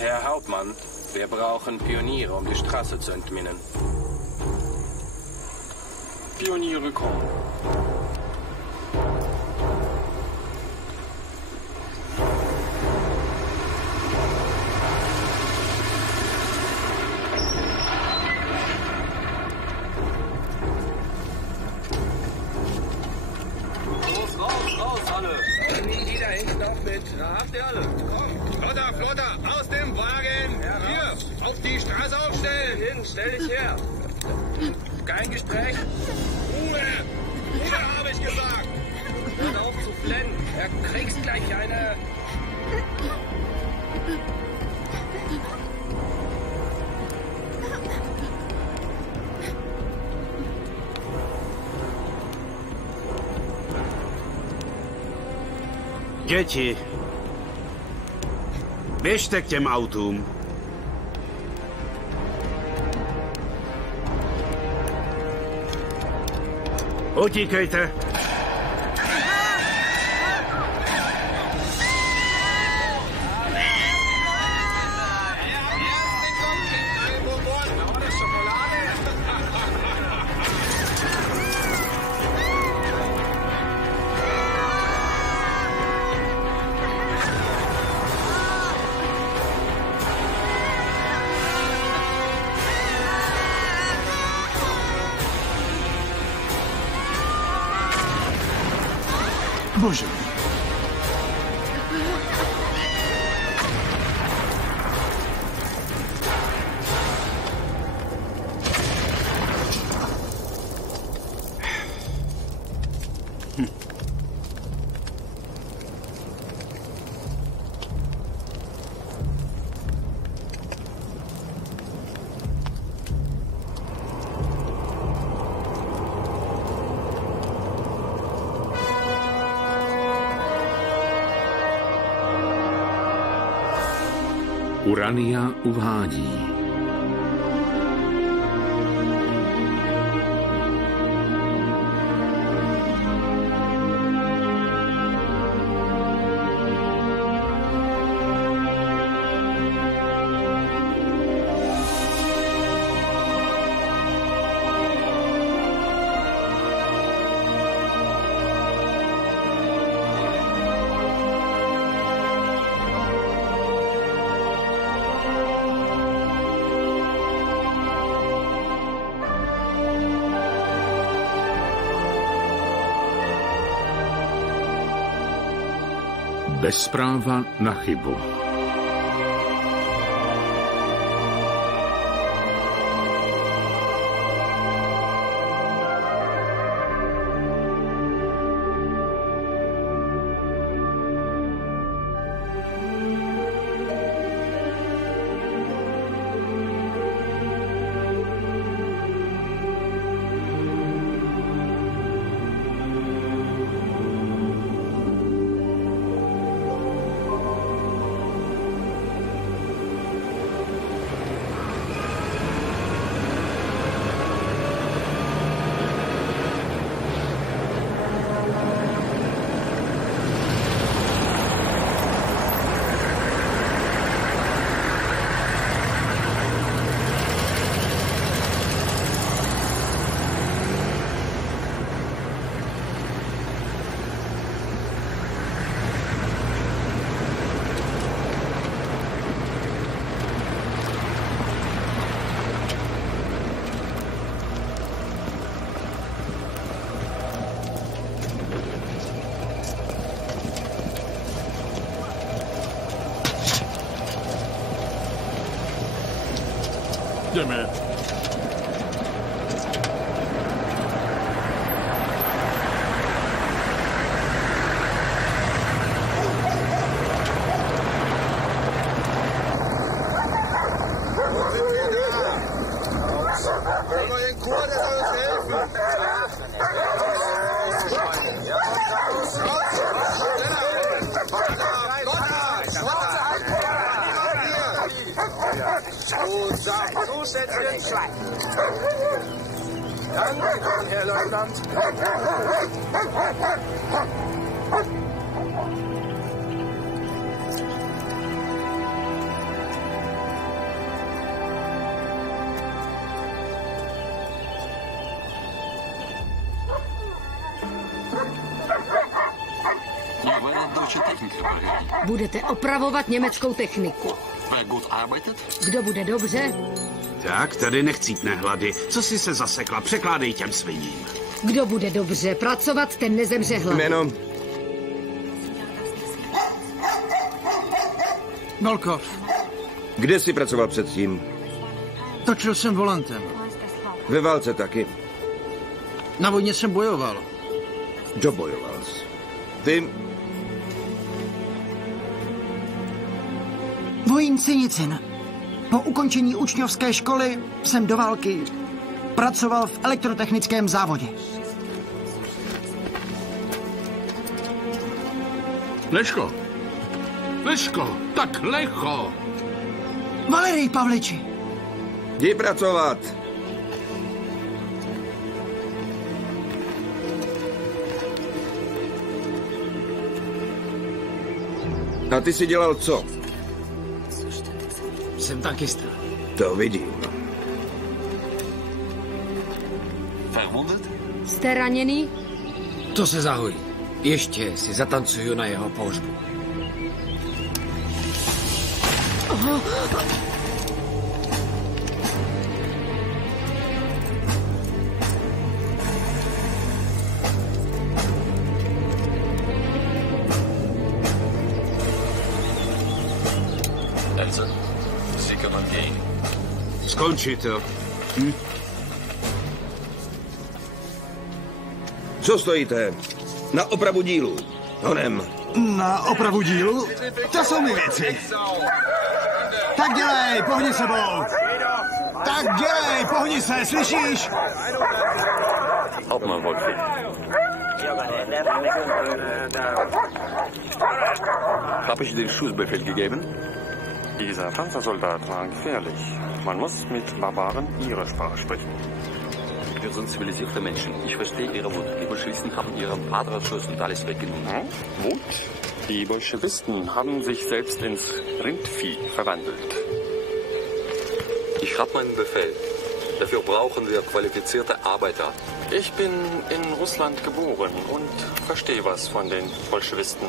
Herr Hauptmann, wir brauchen Pioniere, um die Straße zu entminen. Pioniere kommen. Raus, alle! Nie wieder hinten noch mit. Da habt ihr alle. Komm, flotter, aus dem Wagen! Ja, hier, auf die Straße aufstellen! Hin, stell dich her! Kein Gespräch. Ruhe, habe ich gesagt! Hört auf zu flennen! Da kriegst gleich eine... Děti, běžte k těm autům. Utíkejte. Bože. Urania uvádí. Bezpráva na chybu. Jdeme. Gut, Saft, Zusätzchen. Danke, Herr Leutnant. Budete opravovat německou techniku. Kdo bude dobře? Tak, tady nechcípne hlady. Co jsi se zasekla? Překládej těm sviním. Kdo bude dobře pracovat, ten nezemře hlady. Jméno? Volkov. Kde jsi pracoval předtím? Točil jsem volantem. Ve válce taky. Na vojně jsem bojoval. Dobojoval jsi. Ty? Vojín Sinicin. Po ukončení učňovské školy jsem do války pracoval v elektrotechnickém závodě. Leško! Leško! Tak Lecho! Valerij Pavliči. Jdi pracovat! A ty jsi dělal co? Jsem tankista. To vidím. Jste raněný? To se zahojí. Ještě si zatancuju na jeho pohřbu. Skončí to. Co stojíte? Na opravu dílu. Honem. Na opravu dílu? To jsou mi věci. Tak dělej, pohni sebou. Tak dělej, pohni se, slyšíš? Hauptmann Wolfie. Habe ich den Schussbefehl gegeben? Dieser Panzersoldat war gefährlich. Man muss mit Barbaren ihre Sprache sprechen. Wir sind zivilisierte Menschen. Ich verstehe Ihre Wut. Die Bolschewisten haben ihren Patraschuss und alles weggenommen. Wut? Die Bolschewisten haben sich selbst ins Rindvieh verwandelt. Ich habe meinen Befehl. Dafür brauchen wir qualifizierte Arbeiter. Ich bin in Russland geboren und verstehe was von den Bolschewisten.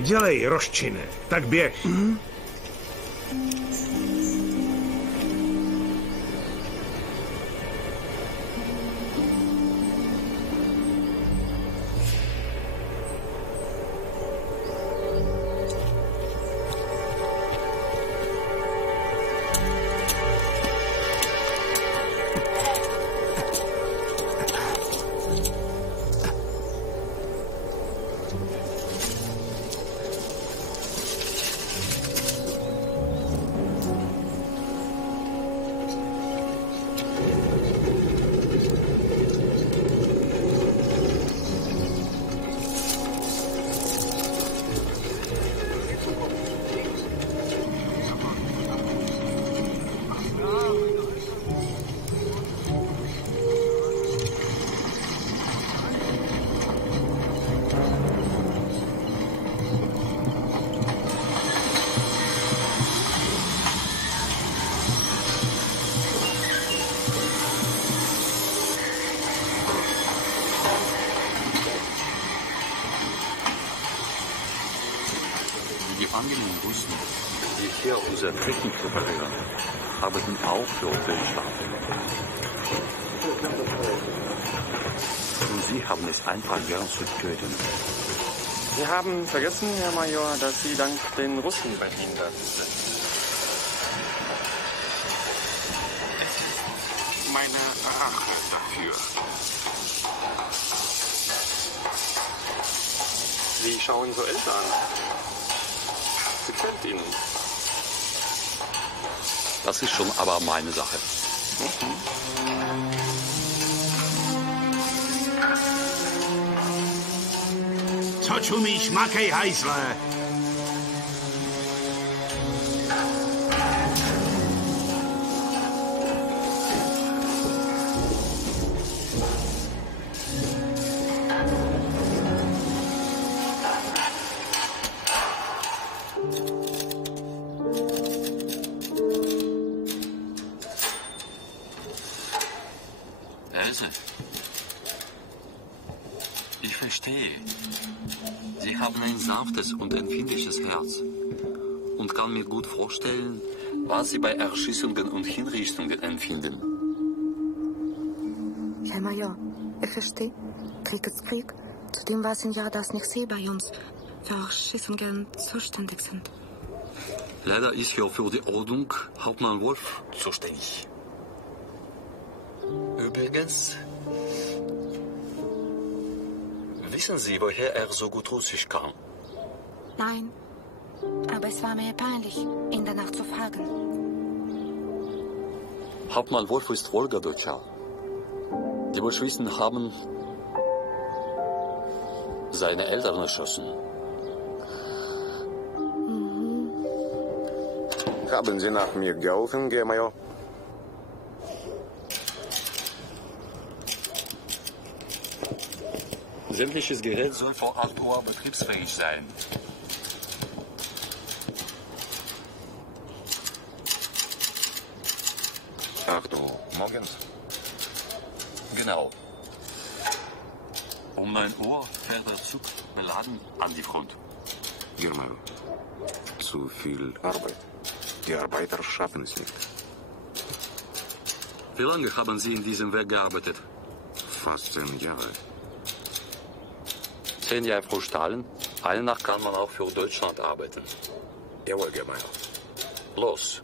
Dělej, roščine, tak běž. Gefangenen Russen, die hier unsere Technik reparieren, arbeiten auch für unseren Staat. Und Sie haben es einfach gern zu töten. Sie haben vergessen, Herr Major, dass Sie dank den Russen behindert sind. Es ist meine Rache dafür. Sie schauen so älter an. Gefällt Ihnen? Das ist schon aber meine Sache. Co čumíš, makej, hajzle? Else, ich verstehe. Sie haben ein sanftes und empfindliches Herz und kann mir gut vorstellen, was Sie bei Erschießungen und Hinrichtungen empfinden. Herr Major, ich verstehe. Krieg ist Krieg. Zudem weiß ich ja, dass nicht Sie bei uns für Erschießungen zuständig sind. Leider ist hier für die Ordnung Hauptmann Wolf zuständig. Übrigens, wissen Sie, woher er so gut Russisch kann? Nein, aber es war mir peinlich, ihn danach zu fragen. Hauptmann Wolf ist Wolgadeutscher. Die Bolschewisten haben seine Eltern erschossen. Haben Sie nach mir geholfen, Herr Major? Sämtliches Gerät soll vor 8 Uhr betriebsfähig sein. Morgens? Genau. Um 9 Uhr fährt der Zug beladen an die Front. Herr Major, zu viel Arbeit. Die Arbeiter schaffen es nicht. Wie lange haben Sie in diesem Werk gearbeitet? Fast 10 Jahre. 10 Jahre pro Stalin. Eine Nacht kann man auch für Deutschland arbeiten. Jawohl, Herr Major. Los.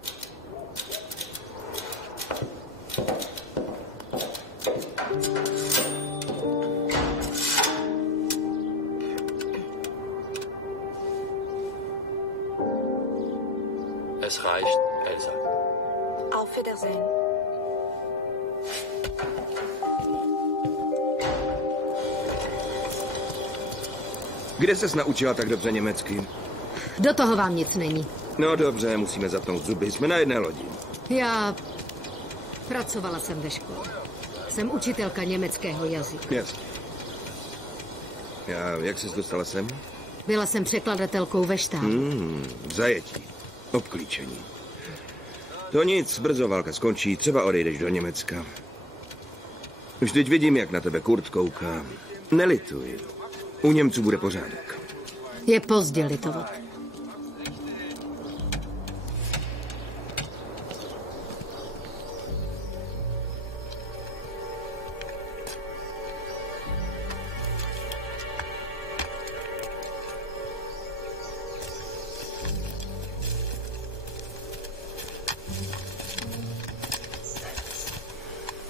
Es reicht, Elsa. Auf Wiedersehen. Kde ses naučila tak dobře německy? Do toho vám nic není. No dobře, musíme zatnout zuby, jsme na jedné lodi. Já pracovala jsem ve škole. Jsem učitelka německého jazyka. Jasně. Jak ses dostala sem? Byla jsem překladatelkou ve štábu. V zajetí. Obklíčení. To nic, brzo válka skončí, třeba odejdeš do Německa. Už teď vidím, jak na tebe Kurt kouká. Nelituj. U Němců bude pořádek. Je pozdě litovat.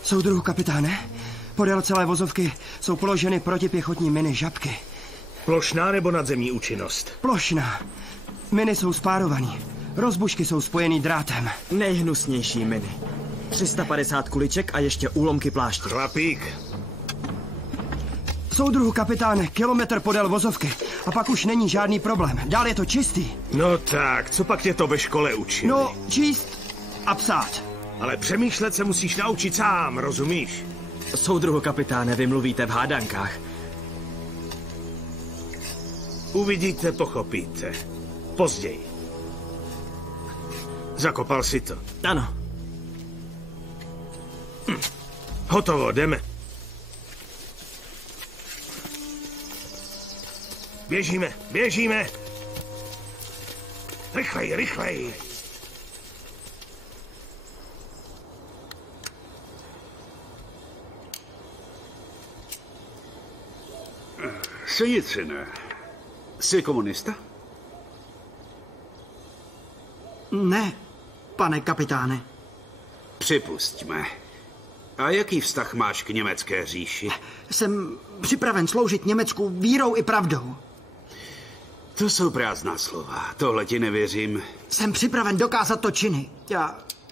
Soudruhu kapitáne, podél celé vozovky jsou položeny protipěchotní miny Žabky. Plošná nebo nadzemní účinnost? Plošná. Miny jsou spárovaný. Rozbušky jsou spojený drátem. Nejhnusnější miny. 350 kuliček a ještě úlomky pláště. Chlapík. Soudruhu kapitáne, kilometr podél vozovky. A pak už není žádný problém. Dál je to čistý. No tak, co pak tě to ve škole učili? No, číst a psát. Ale přemýšlet se musíš naučit sám, rozumíš? Soudruhu kapitáne, vy mluvíte v hádankách. Uvidíte, pochopíte. Později. Zakopal si to? Ano. Hotovo, jdeme. Běžíme, běžíme. Rychlej, rychlej. Sejitřine, jsi komunista? Ne, pane kapitáne. Připustíme. A jaký vztah máš k německé říši? Jsem připraven sloužit Německu vírou i pravdou. To jsou prázdná slova. Tohle ti nevěřím. Jsem připraven dokázat to činy.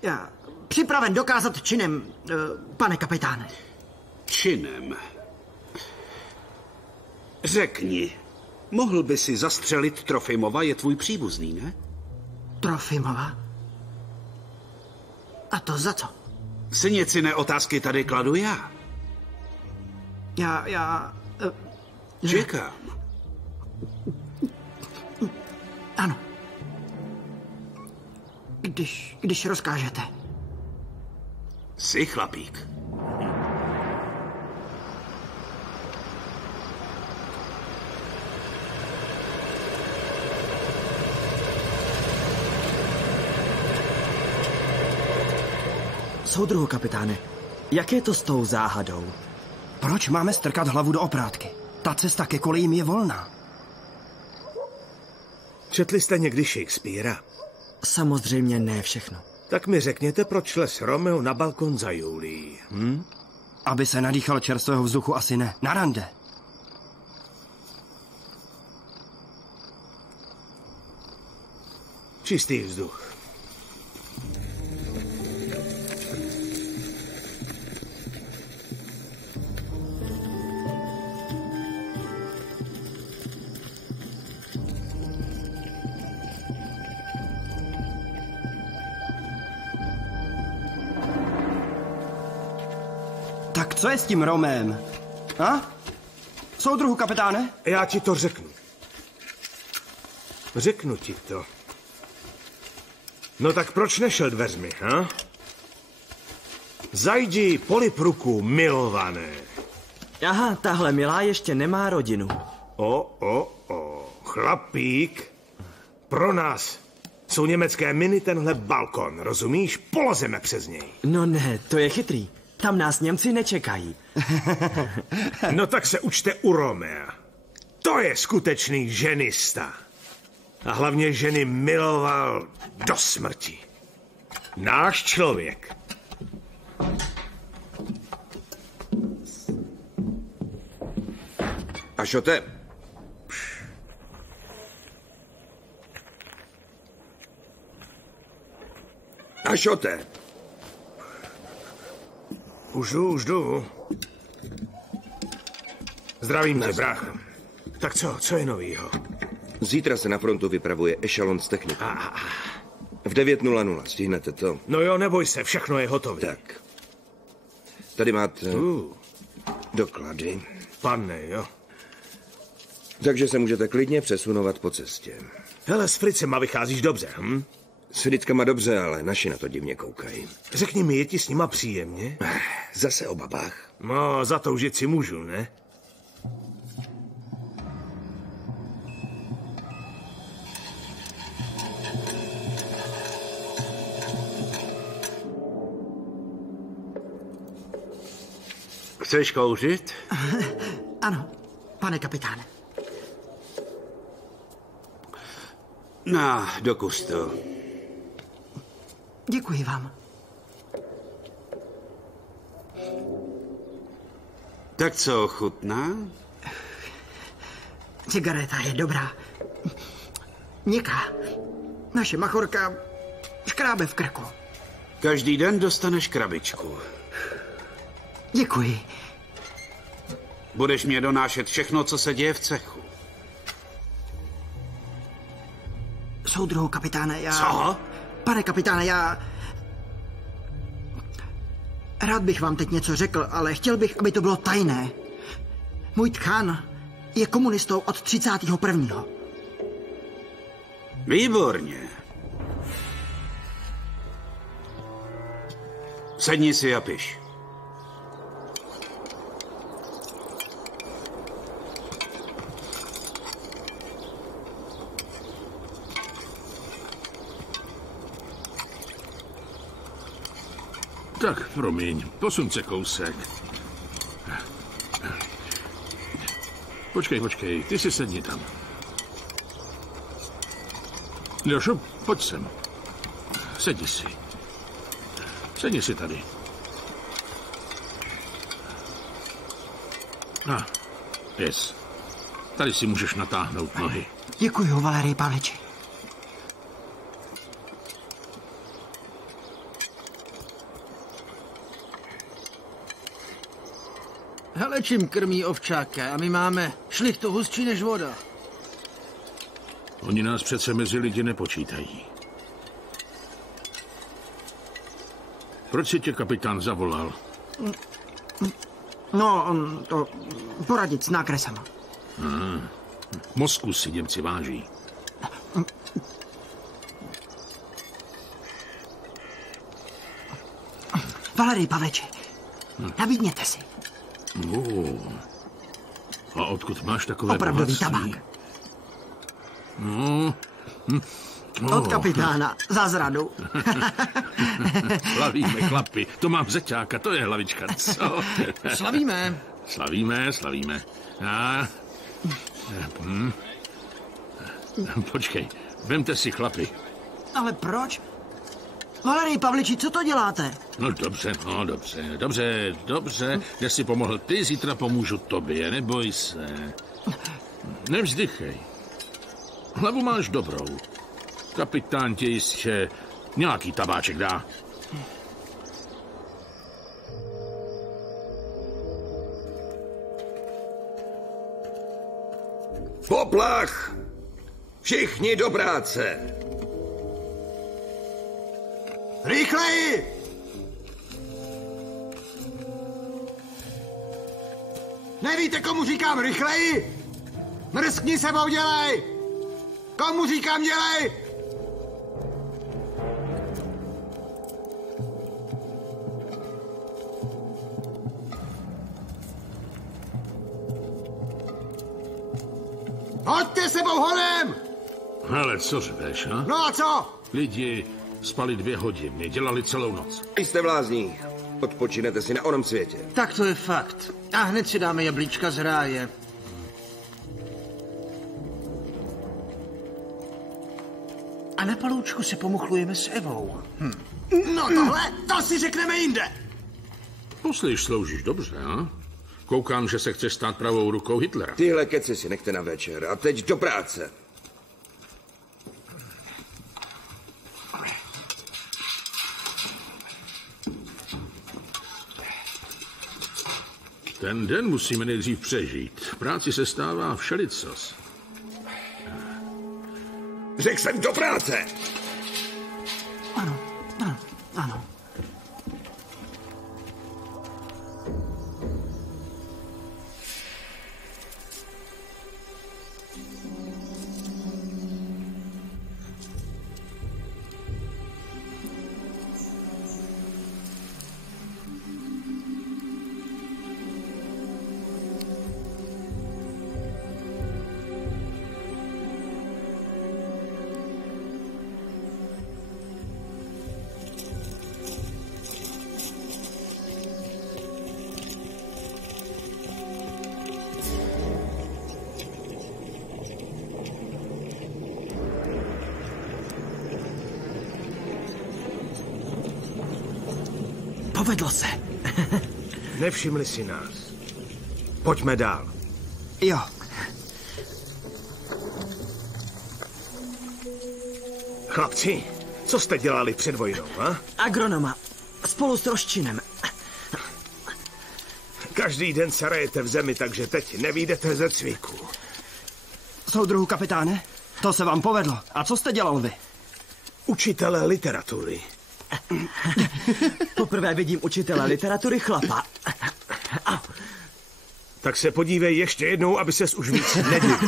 Já připraven dokázat činem, pane kapitáne. Činem. Řekni, mohl by si zastřelit Trofimova, je tvůj příbuzný, ne? Trofimova? A to za co? Si nic jiné otázky tady kladu já. Čekám. Ano. Když rozkážete. Jsi chlapík. Soudruhu kapitáne, jak je to s tou záhadou? Proč máme strkat hlavu do oprátky? Ta cesta ke kolejím je volná. Četli jste někdy Shakespearea? Samozřejmě ne všechno. Tak mi řekněte, proč les Romeo na balkon za Julií. Aby se nadýchal čerstvého vzduchu, asi ne. Na rande. Čistý vzduch. Tak co je s tím Romem? A? Soudruhu kapitáne? Já ti to řeknu. Řeknu ti to. No tak proč nešel dveřmi, ha? Zajdi, polip ruku, milované. Aha, tahle milá ještě nemá rodinu. Chlapík. Pro nás jsou německé miny tenhle balkon, rozumíš? Polezeme přes něj. No ne, to je chytrý. Tam nás Němci nečekají. No tak se učte u Romea. To je skutečný ženista. A hlavně ženy miloval do smrti. Náš člověk. Ašote. Ašote. Už jdu. Zdravím tě, brácho. Tak co je novýho? Zítra se na frontu vypravuje ešalon s technikou. V 9:00, stihnete to? No jo, neboj se, všechno je hotové. Tak. Tady máte doklady. Pane, jo. Takže se můžete klidně přesunovat po cestě. Hele, s Fricema vycházíš dobře, S Frickama dobře, ale naši na to divně koukají. Řekni mi, je ti s nima příjemně? Zase o babách. No, zatoužit si můžu, ne? Chceš kouřit? Ano, pane kapitáne. No, dokuř to. Děkuji vám. Tak co, chutná? Cigareta je dobrá. Měkká. Naše machorka škrábe v krku. Každý den dostaneš krabičku. Děkuji. Budeš mě donášet všechno, co se děje v cechu. Soudruhu kapitáne, já... Co? Pane kapitáne, já... Rád bych vám teď něco řekl, ale chtěl bych, aby to bylo tajné. Můj tchán je komunistou od 31. Výborně. Sedni si a piš. Tak, promiň, posuň se kousek. Počkej, ty si sedni tam. Jošo, pojď sem. Sedni si tady. Yes. Tady si můžeš natáhnout nohy. Děkuji, Valerii Pavliči. Ale čím krmí ovčáka? A my máme šlichtu hustší než voda. Oni nás přece mezi lidi nepočítají. Proč si tě kapitán zavolal? No, to poradit s nákresama. Mozku si Němci váží. Valery Pavleči, nabídněte si. A odkud máš takové opravdový bohatství? tabák. Od kapitána, za zradu. Slavíme, chlapi. To mám zeťáka, to je hlavička, co? Slavíme. Slavíme. Počkej, vemte si, chlapi. Ale proč? Valery Pavliči, co to děláte? No dobře. Dnes si pomohl ty, zítra pomůžu tobě, neboj se. Nevzdychej. Hlavu máš dobrou. Kapitán ti jistě nějaký tabáček dá. Poplach! Všichni do práce! Rychleji! Nevíte, komu říkám rychleji? Mrskni sebou, dělej! Komu říkám, dělej! Hoďte sebou honem! Ale co řveš, ha? No a co? Lidi spali 2 hodiny, dělali celou noc. Jste v lázních. Odpočinete si na onom světě. Tak to je fakt. A hned si dáme jablíčka z ráje. A na paloučku se pomuchlujeme s Evou. No tohle, to si řekneme jinde. Poslyš, sloužíš dobře, ha? Koukám, že se chceš stát pravou rukou Hitlera. Tyhle keci si nechte na večer. A teď do práce. Ten den musíme nejdřív přežít. Práci se stává všelicos. Řekl jsem do práce! Ano. Povedlo se. Nevšimli si nás. Pojďme dál. Jo. Chlapci, co jste dělali před vojnou, a? Agronoma. Spolu s Troščinem. Každý den se rejete v zemi, takže teď nevyjdete ze cviku. Soudruhu kapitáne, to se vám povedlo. A co jste dělal vy? Učitele literatury. Poprvé vidím učitele literatury chlapa. Tak se podívej ještě jednou, aby ses už víc nedivil.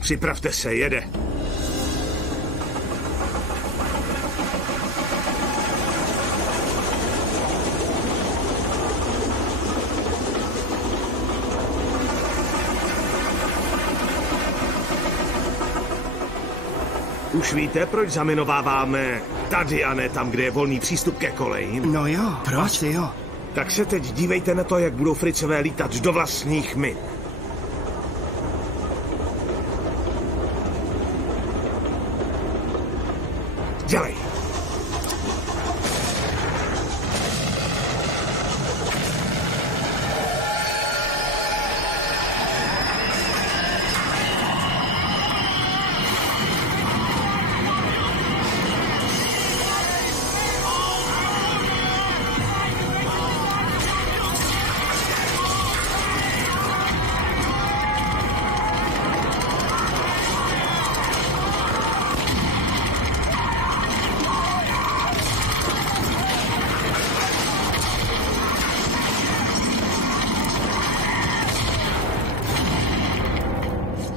Připravte se, jede. Už víte, proč zaminováváme tady a ne tam, kde je volný přístup ke kolejím? No jo, proč jo? Tak se teď dívejte na to, jak budou fricové lítat do vlastních min. Dělej.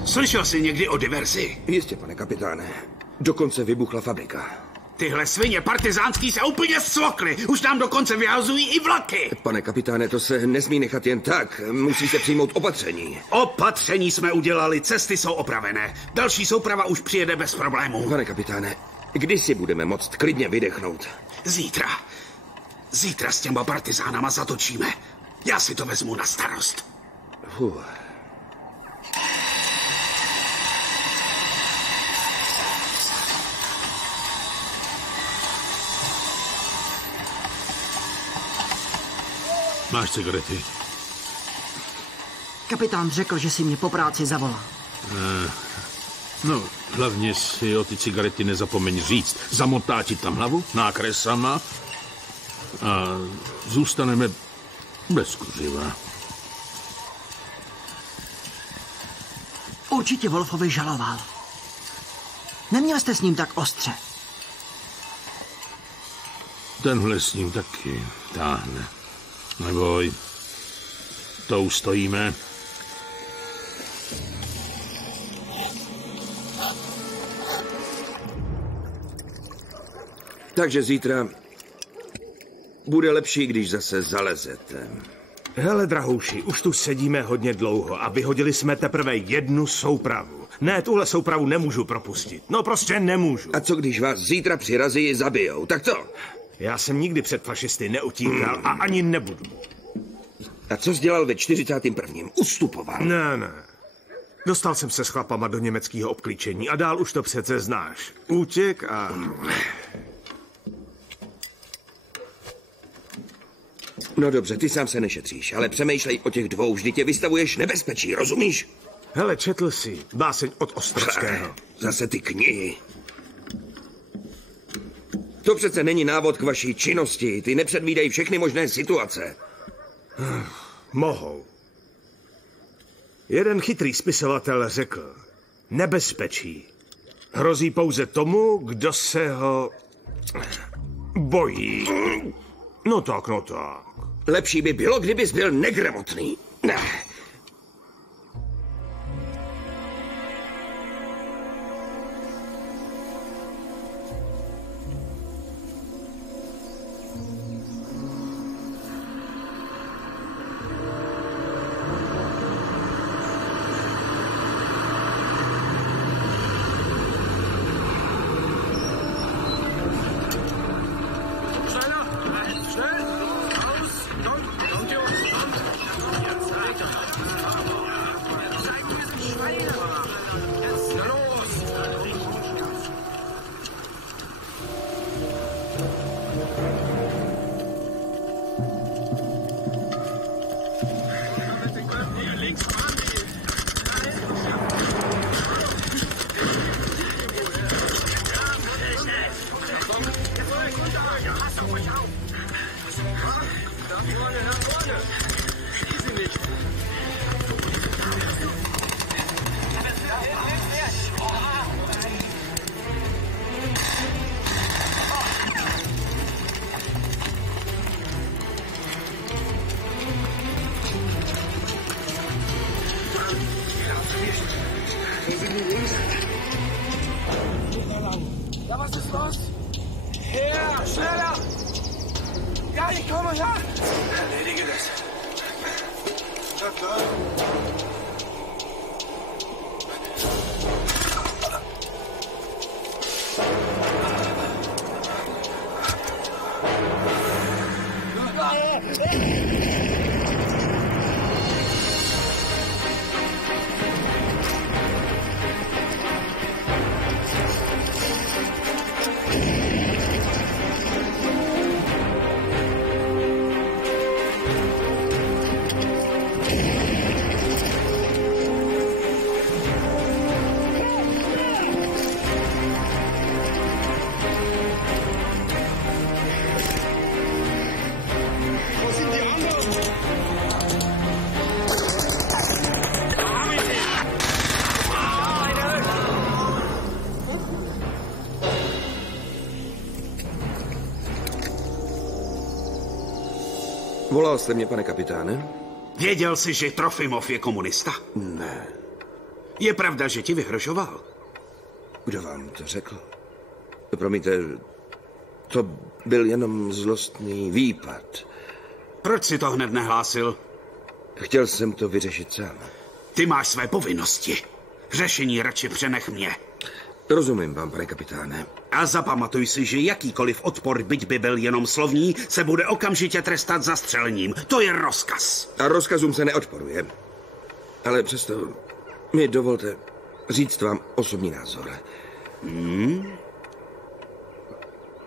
Slyšel jsi někdy o diverzi? Jistě, pane kapitáne. Dokonce vybuchla fabrika. Tyhle svině partizánský se úplně svokly. Už nám dokonce vyhazují i vlaky. Pane kapitáne, to se nesmí nechat jen tak. Musíte přijmout opatření. Opatření jsme udělali, cesty jsou opravené. Další souprava už přijede bez problémů. Pane kapitáne, kdy si budeme moct klidně vydechnout? Zítra. Zítra s těma partizánama zatočíme. Já si to vezmu na starost. Máš cigarety? Kapitán řekl, že si mě po práci zavolá. No, hlavně si o ty cigarety nezapomeň říct. Zamotá ti tam hlavu nákresama a zůstaneme bez kuřiva. Určitě Wolfovi žaloval. Neměl jste s ním tak ostře. Tenhle s ním taky táhne. Neboj, to ustojíme. Takže zítra bude lepší, když zase zalezete. Hele, drahouši, už tu sedíme hodně dlouho a vyhodili jsme teprve jednu soupravu. Ne, tuhle soupravu nemůžu propustit. No prostě nemůžu. A co když vás zítra přirazí i zabijou, tak to? Já jsem nikdy před fašisty neutíkal a ani nebudu. A co jsi dělal ve 41. Ustupoval? Ne. Dostal jsem se s chlapama do německého obklíčení a dál už to přece znáš. Útěk a... No dobře, ty sám se nešetříš, ale přemýšlej o těch dvou, vždy tě vystavuješ nebezpečí, rozumíš? Hele, četl jsi báseň od Ostrovského. Zase ty knihy. To přece není návod k vaší činnosti. Ty nepředvídají všechny možné situace. Mohou. Jeden chytrý spisovatel řekl, nebezpečí hrozí pouze tomu, kdo se ho bojí. No tak. Lepší by bylo, kdybys byl negramotný. Ja, was ist los? Her, schneller! Ja, ich komme her! Erledige das. Ja, klar. Volal jste mě, pane kapitáne? Věděl jsi, že Trofimov je komunista? Ne. Je pravda, že ti vyhrožoval? Kdo vám to řekl? Promiňte, to byl jenom zlostný výpad. Proč si to hned nehlásil? Chtěl jsem to vyřešit sám. Ty máš své povinnosti. Řešení radši přenech mě. Rozumím vám, pane kapitáne. A zapamatuj si, že jakýkoliv odpor, byť by byl jenom slovní, se bude okamžitě trestat zastřelením. To je rozkaz. A rozkazům se neodporuje. Ale přesto mi dovolte říct vám osobní názor.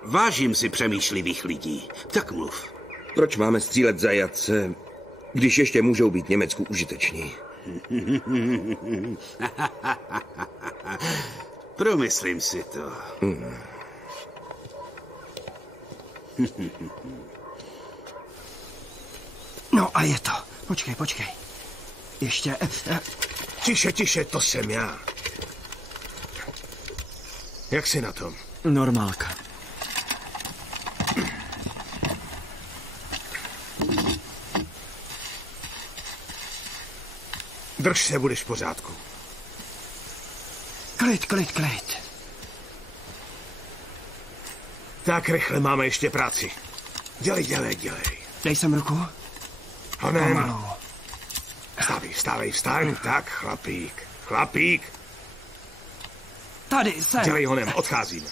Vážím si přemýšlivých lidí. Tak mluv. Proč máme střílet zajatce, když ještě můžou být Německu užiteční? Promyslím si to. No a je to. Počkej. Ještě... Tiše, to jsem já. Jak jsi na tom? Normálka. Drž se, budeš v pořádku. Klid. Tak rychle, máme ještě práci. Dělej. Dej sem ruku. Honem. Vstávej. Tak, chlapík. Tady, sem. Dělej, honem, odcházíme.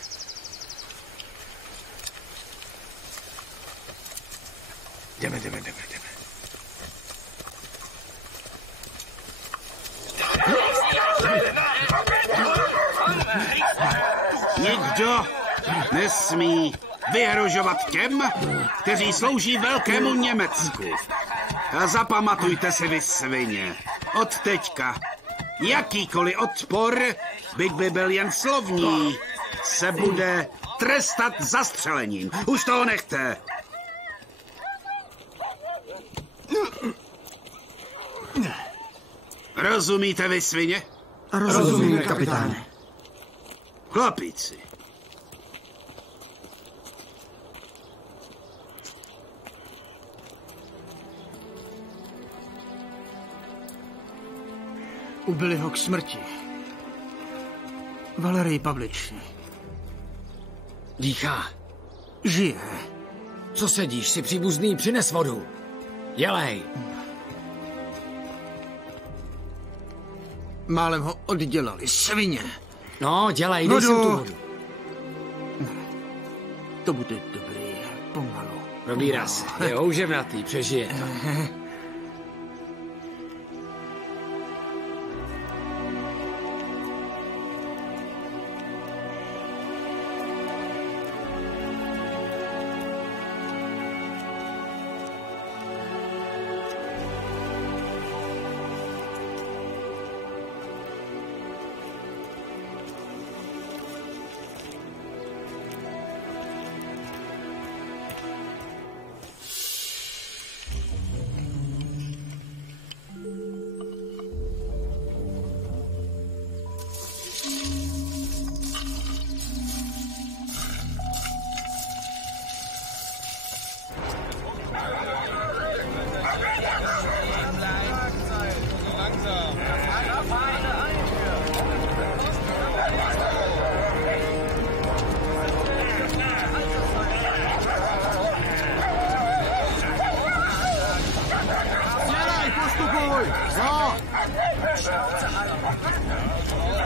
Jdeme. Nikdo nesmí vyhrožovat těm, kteří slouží velkému Německu. A zapamatujte si, vy svině, od teďka jakýkoliv odpor, byť by byl jen slovní, se bude trestat zastřelením. Už toho nechte. Rozumíte, vy svině? Rozumíme, kapitáne. Chlapíci. Ubili ho k smrti. Valerii Pavliční. Dýchá. Žije. Co sedíš, si příbuzný, přines vodu. Dělej. Málem ho oddělali, svině. No, dělej, dej sem tu vodu. To bude dobrý, pomalu. Probírá se, je houževnatý, přežije to.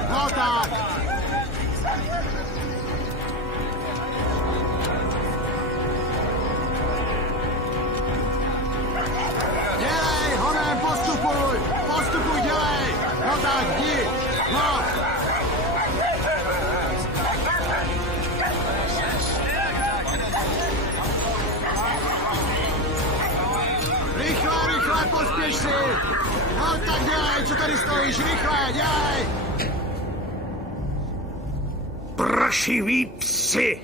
No tak. Dělej, honem, postupuj, dělej. No tak, jdi, no. Rychle, pospěš si. No tak dělej, co tady stojíš, rychle, dělej. Prašiví psi.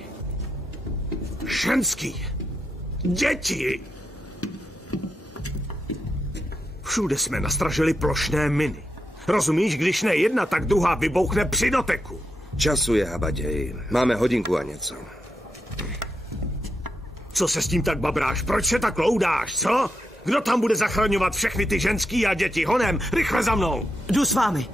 Ženský. Děti. Všude jsme nastražili plošné miny. Rozumíš, když ne jedna, tak druhá vybouchne při doteku. Času je habaděj. Máme hodinku a něco. Co se s tím tak babráš? Proč se tak loudáš, co? Kdo tam bude zachraňovat všechny ty ženský a děti? Honem, rychle za mnou! Jdu s vámi.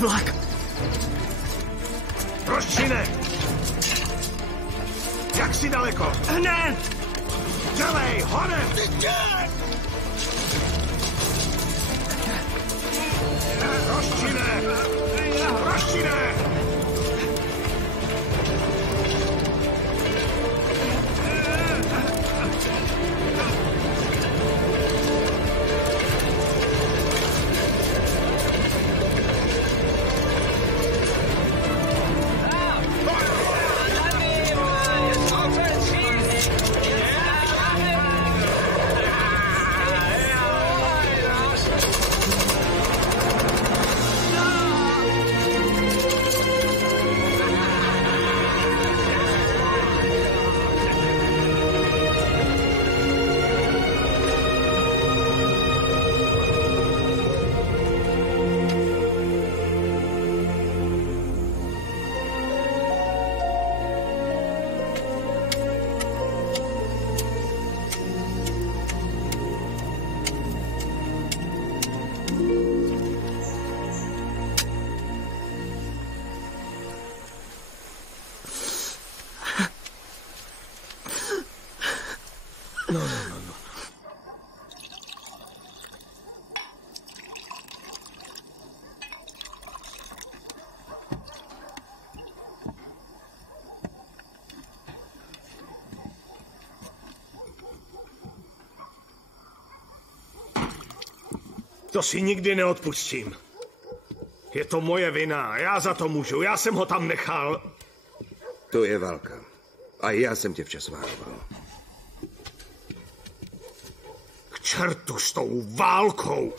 Vlak. Roščine! Jak jsi daleko? Hned! Dělej, honem! Roščine! Roščine! To si nikdy neodpustím. Je to moje vina, já za to můžu, já jsem ho tam nechal. To je válka. A já jsem tě včas varoval. K čertu s tou válkou.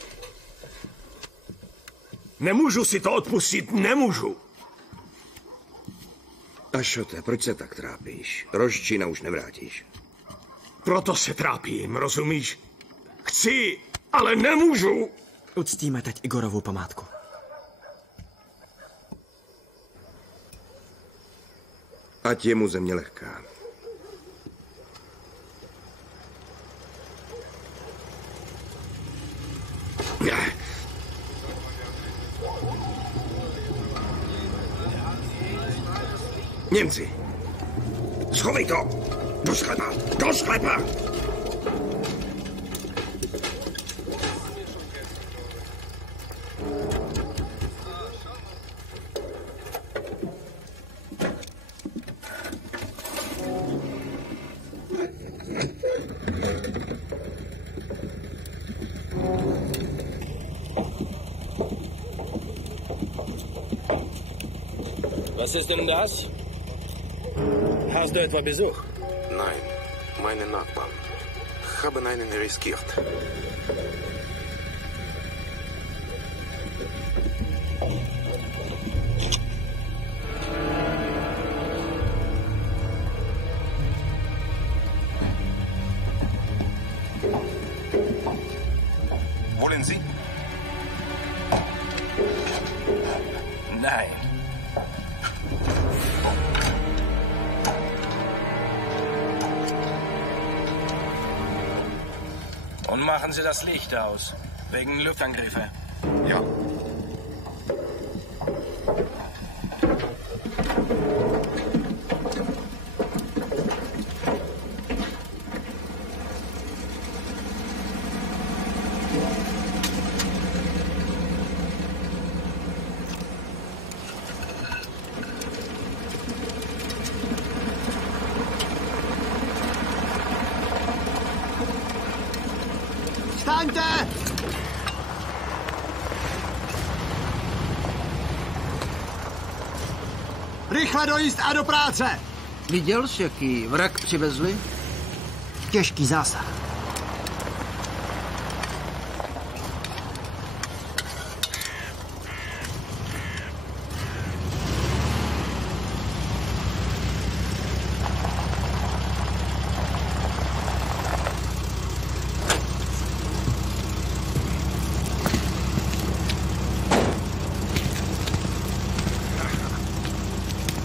Nemůžu si to odpustit, nemůžu. Ašote, proč se tak trápíš? Roščina už nevrátíš. Proto se trápím, rozumíš? Chci, ale nemůžu. Uctíme teď Igorovu památku. Ať je mu země lehká. Němci! Schovej to! Do sklepa! Do sklepa! Was ist denn das? Hast du etwa Besuch? Nein, meine Nachbarn haben einen riskiert. Wollen Sie? Nein. Und machen Sie das Licht aus. Wegen Luftangriffe. Ja. Staňte! Rychle dojíst a do práce! Viděl jsi, jaký vrak přivezli? Těžký zásah.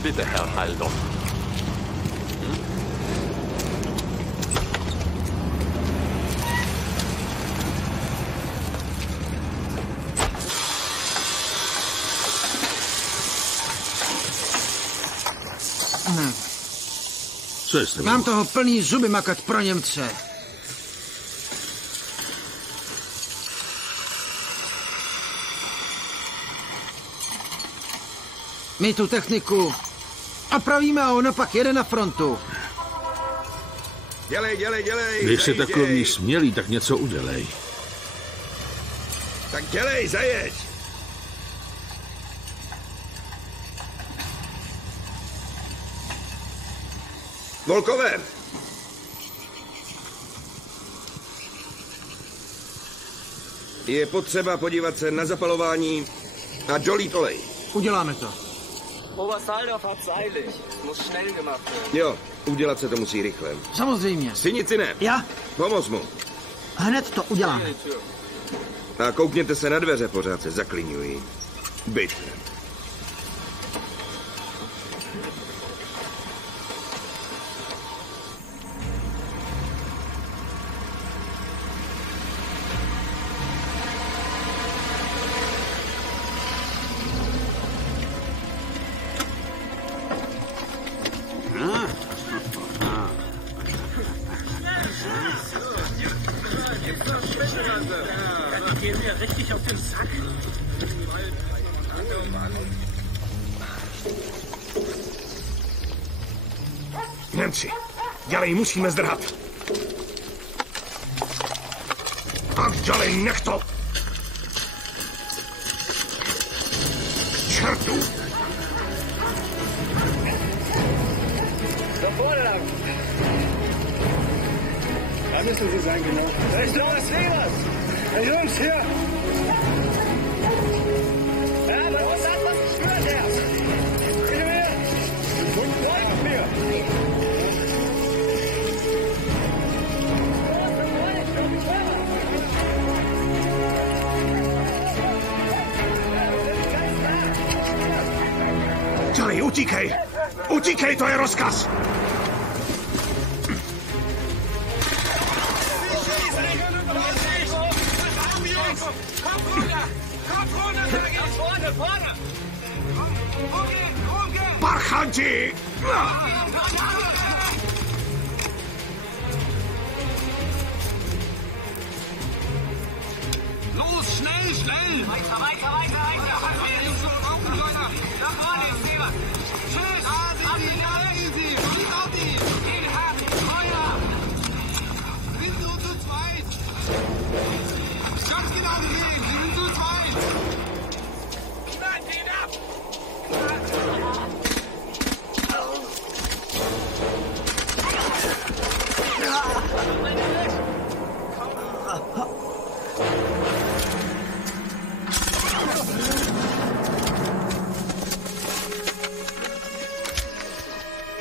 Bitte, Herr Haldon. Co je s tebou? Mám toho plný zuby makat pro Němce. My tu techniku opravíme a ona pak jede na frontu. Dělej. Když jsi takový smělý, tak něco udělej. Tak dělej, zajeď. Volkové. Je potřeba podívat se na zapalování a dolít olej. Uděláme to. Oberstdorf hat's eilig. Muss schnell gemacht werden. Jo, udělat se to musí rychle. Samozřejmě. Synici ne. Já? Pomoz mu. Hned to uděláme. A koukněte se na dveře, pořád se zakliňují. Byt. Němci, dělej, musíme zdrhat. Tak dělej, nech to. Čertu. Da vorne lang. Da müssen Sie sein, genau. Da ist noch was Weges. Hey, Jungs, hier. Ja, bei uns hat was gespürt, Herr. Bitte mehr. Und folgt mir. Dělej, utíkej. Utíkej, to je rozkaz. Parchanti! Los, schnell! Weiter! Da vorne ist jemand! Schön! Ab in die Easy! Auf die! Den Haken! Feuer! Sind nur zu zweit! Ganz genau gesehen! Sie sind zu zweit! Schneid ihn ab!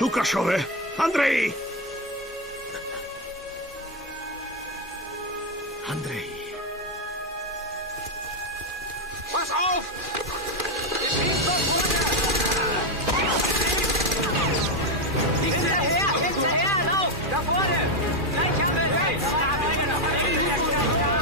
Lukašové, Andrej! Andrej. Pass auf! Wir schießen von vorne! Hinterher, lauf! Da vorne! Gleich haben wir rechts! Ja, weiter unten! Sind nur zu zweit!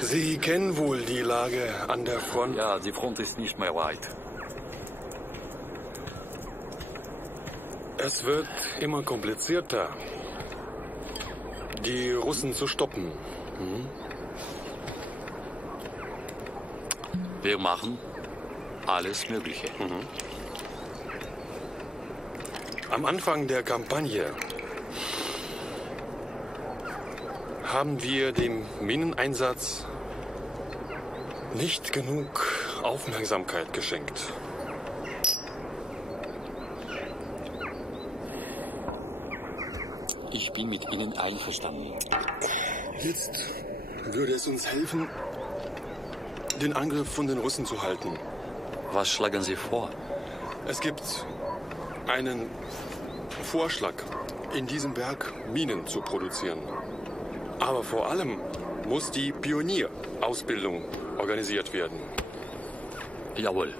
Sie kennen wohl die Lage an der Front? Ja, die Front ist nicht mehr weit. Es wird immer komplizierter, die Russen zu stoppen. Wir machen alles Mögliche. Am Anfang der Kampagne haben wir den Mineneinsatz nicht genug Aufmerksamkeit geschenkt. Ich bin mit Ihnen einverstanden. Jetzt würde es uns helfen, den Angriff von den Russen zu halten. Was schlagen Sie vor? Es gibt einen Vorschlag, in diesem Berg Minen zu produzieren. Aber vor allem muss die Pionierausbildung organisiert werden. Jawohl.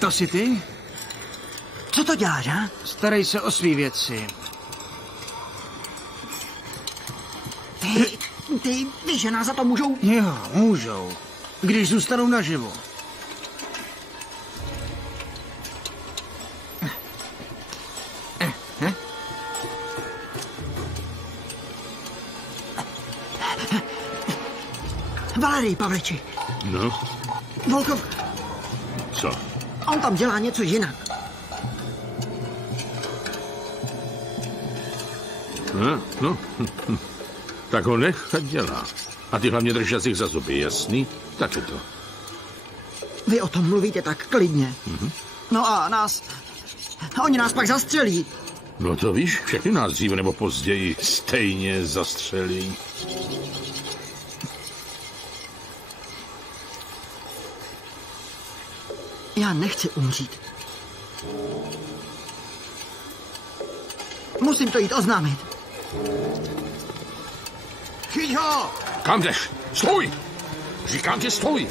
To jsi ty? Co to děláš, ha? Starej se o svý věci. Ty víš, že nás za to můžou? Jo, můžou. Když zůstanou naživu. Valerij Pavliči. No? Volkov. Co? On tam dělá něco jinak. No. Tak ho nech, ať dělá. A ty hlavně drž jazyk za zuby, jasný? Tak je to. Vy o tom mluvíte tak klidně. No a nás... Oni nás pak zastřelí. No to víš, všechny nás dříve nebo později stejně zastřelí. Já nechci umřít. Musím to jít oznámit. Chyť ho! Kam jdeš? Stůj! Říkám ti, stůj!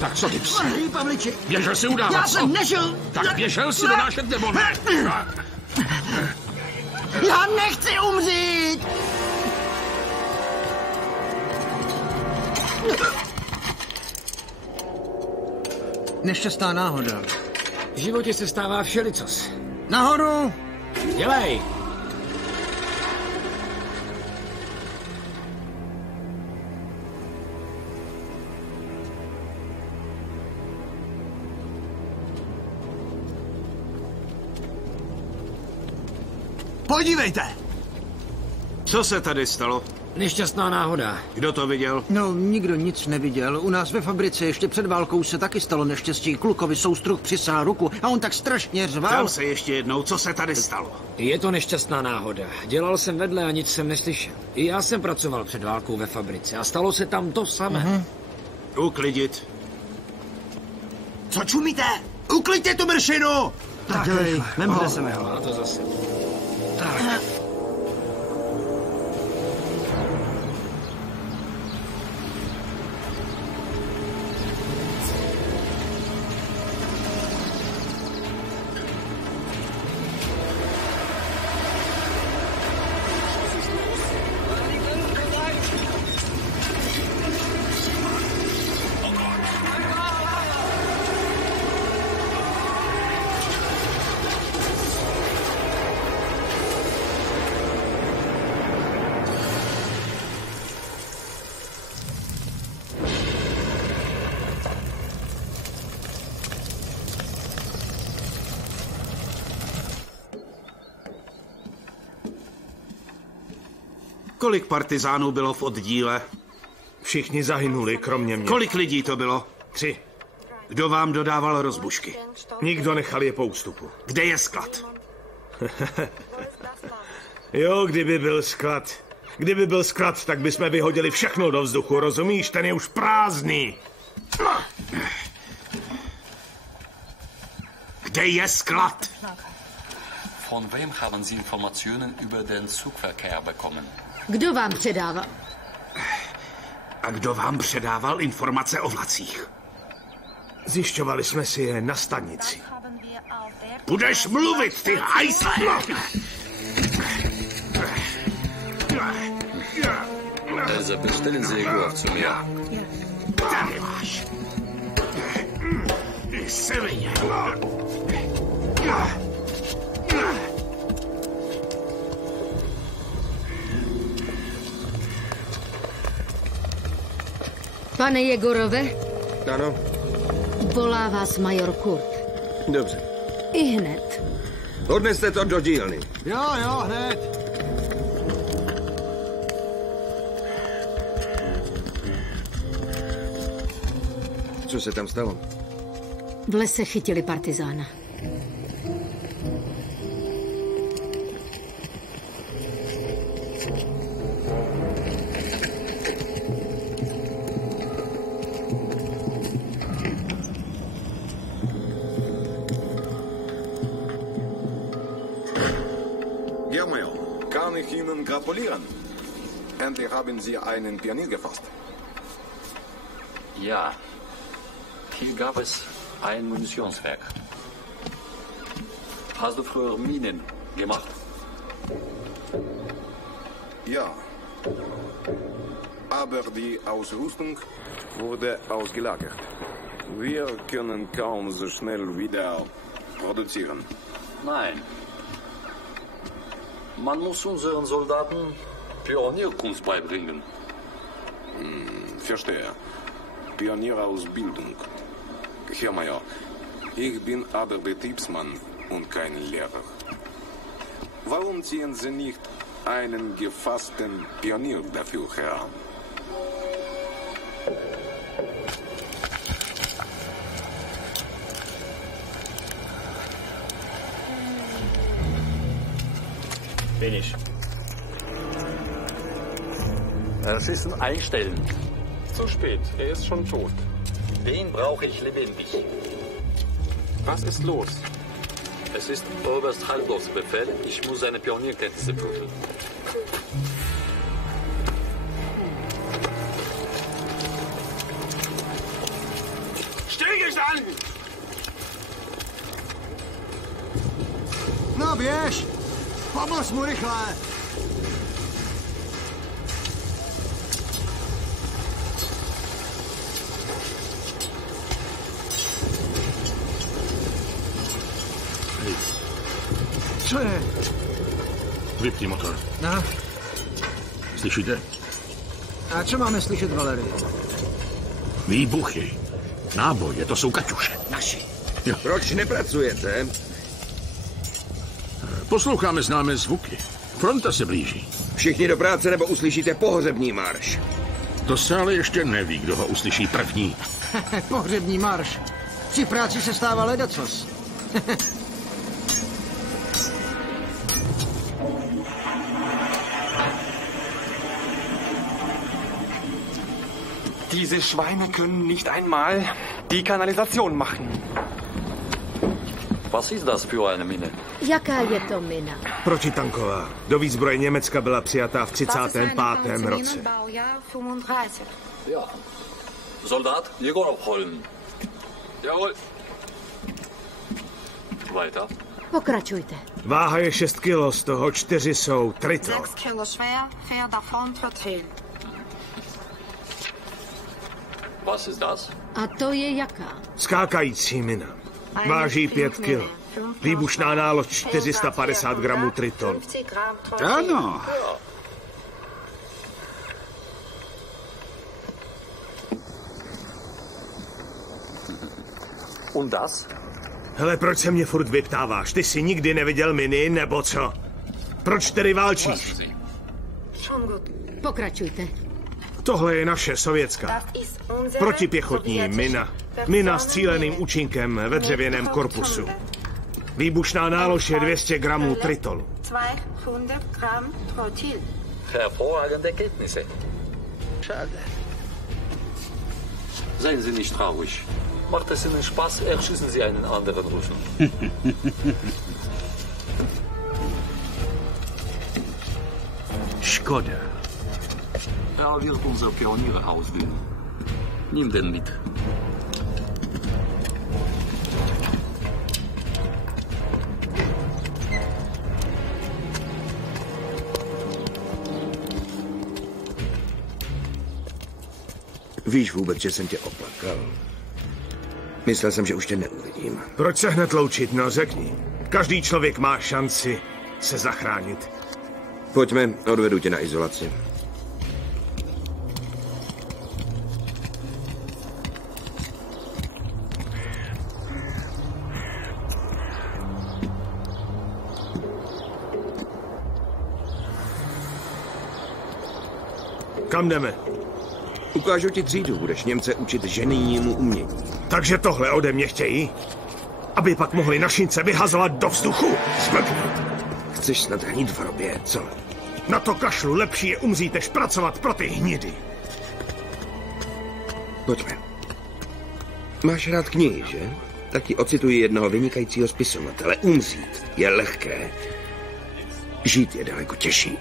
Tak co ty psi? Valerij Pavliči. Běžel si udávat, Já jsem nešel. Tak běžel si donášet nebo ne? Já nechci umřít! Nešťastná náhoda. V životě se stává všelicos. Nahoru! Dělej! Podívejte! Co se tady stalo? Nešťastná náhoda. Kdo to viděl? No, nikdo nic neviděl. U nás ve fabrice ještě před válkou se taky stalo neštěstí. Klukovi soustruh přisál ruku a on tak strašně řval. Ptám se ještě jednou, co se tady stalo? Je to nešťastná náhoda. Dělal jsem vedle a nic jsem neslyšel. I já jsem pracoval před válkou ve fabrice a stalo se tam to samé. Uklidit. Co čumíte? Ukliďte tu mršinu! Tak dělej, Nemůže se mi ho. A to zase. Tak. Kolik partizánů bylo v oddíle? Všichni zahynuli, kromě mě. Kolik lidí to bylo? 3. Kdo vám dodával rozbušky? Nikdo nechal je po ústupu. Kde je sklad? Jo, kdyby byl sklad. Kdyby byl sklad, tak bychom vyhodili všechno do vzduchu, rozumíš? Ten je už prázdný. Kde je sklad? Von wem haben Sie Informationen über den Zugverkehr bekommen? Kdo vám předával? A kdo vám předával informace o vlacích? Zjišťovali jsme si je na stanici. Budeš mluvit, ty hajsle! Also bestellen Sie Igor zu mir. Tady máš. Ty svině. Pane Jegorove? Ano? Volá vás major Kurt. Dobře. I hned. Odneste to do dílny. Jo, hned. Co se tam stalo? V lese chytili partizána. Kann ich Ihnen gratulieren? Endlich haben Sie einen Pionier gefasst. Ja, hier gab es ein Munitionswerk. Hast du früher Minen gemacht? Ja, aber die Ausrüstung wurde ausgelagert. Wir können kaum so schnell wieder produzieren. Nein. Man muss unseren Soldaten Pionierkunst beibringen. Verstehe. Pionierausbildung. Herr Major, ich bin aber Betriebsmann und kein Lehrer. Warum ziehen Sie nicht einen gefassten Pionier dafür heran? Finish. Erschießen einstellen. Zu spät, er ist schon tot. Den brauche ich lebendig. Was ist los? Es ist Oberst Haldorfs Befehl. Ich muss seine Pionierkenntnisse prüfen. Stillgestanden! No běž! Pomoz mu rychle! Co je? Vypni motor. No. Slyšíte? A co máme slyšet, Valerii? Výbuchy. Náboje, to jsou kaťuše. Naši. Proč nepracujete? Posloucháme známé zvuky. Fronta se blíží. Všichni do práce, nebo uslyšíte pohřební marš. To se ale ještě neví, kdo ho uslyší první. Pohřební marš. Při práci se stává ledacos. Diese Schweine können nicht einmal die Kanalisation machen. Was ist das für eine Mine? Jaká je to mina? Protitanková. Do výzbroje Německa byla přijatá v 35. roce. Ja. Soldat Jegorov-Holm. Jawohl. Weiter. Pokračujte. Váha je 6 kilo, z toho 4 jsou Triton. 6 Kilo schwer, 4 davon Tortil. Was ist das? A to je jaká? Skákající mina. Váží 5 kilo. Výbušná nálož 450 gramů Triton. Ano. Und das? Hele, proč se mě furt vyptáváš? Ty jsi nikdy neviděl miny, nebo co? Proč tedy válčíš? Pokračujte. Tohle je naše sovětská. Protipěchotní mina. Mina s cíleným účinkem ve dřevěném korpusu. Výbušná nálož je 200 gramů Tritonu. 200 Gramm Tortil. Hervorragende Ergebnisse. Schade. Seien Sie nicht traurig. Macht es Ihnen Spaß, erschießen Sie einen anderen Russen. Škoda. Er wird unsere Pioniere ausbilden. Nimm den mit. Víš vůbec, že jsem tě oplakal? Myslel jsem, že už tě neuvidím. Proč se hned loučit? No, řekni. Každý člověk má šanci se zachránit. Pojďme, odvedu tě na izolaci. Kam jdeme? Ukážu ti třídu, budeš Němce učit ženijnímu umění. Takže tohle ode mě chtějí? Aby pak mohli našince vyhazovat do vzduchu? Zmlknout. Chceš snad hnít v hrobě, co? Na to kašlu, lepší je umřít, než pracovat pro ty hnidy. Pojďme. Máš rád knihy, že? Tak ti ocituji jednoho vynikajícího spisovatele. Umřít je lehké. Žít je daleko těžší.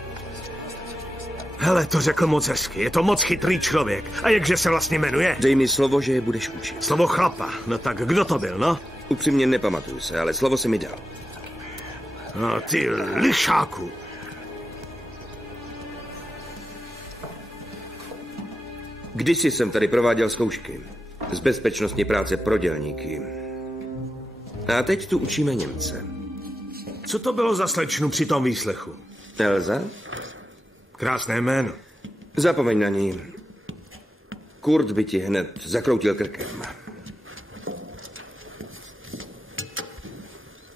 Hele, to řekl moc hezky. Je to moc chytrý člověk. A jakže se vlastně jmenuje? Dej mi slovo, že je budeš učit. Slovo chlapa. No tak kdo to byl, no? Upřímně nepamatuju se, ale slovo se mi dal. No ty lišáku. Kdysi jsem tady prováděl zkoušky z bezpečnostní práce pro dělníky. A teď tu učíme Němce. Co to bylo za slečnu při tom výslechu? Elza? Krásné jméno. Zapomeň na ní. Kurt by ti hned zakroutil krkem.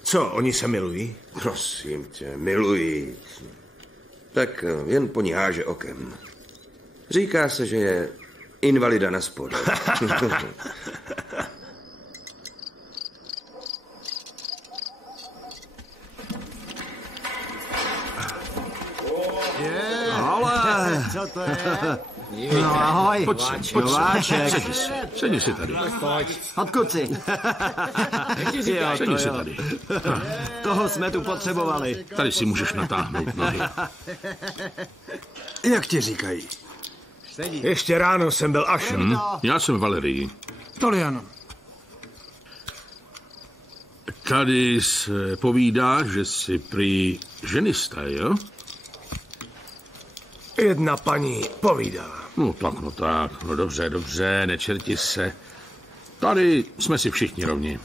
Co, oni se milují? Prosím tě, milují. Tak jen po ní háže okem. Říká se, že je invalida na spodu. Ale, co to je? No ahoj. Pojď Nováček. Sedni si tady. Odkud jsi? Sedni si tady. Toho jsme tu potřebovali. Tady si můžeš natáhnout nohy. Jak ti říkají? Ještě ráno jsem byl až. Já jsem Valerii. Toliano. Tady se povídá, že jsi prý ženista, jo? Jedna paní povídala. No tak, no dobře, nečerti se. Tady jsme si všichni rovni.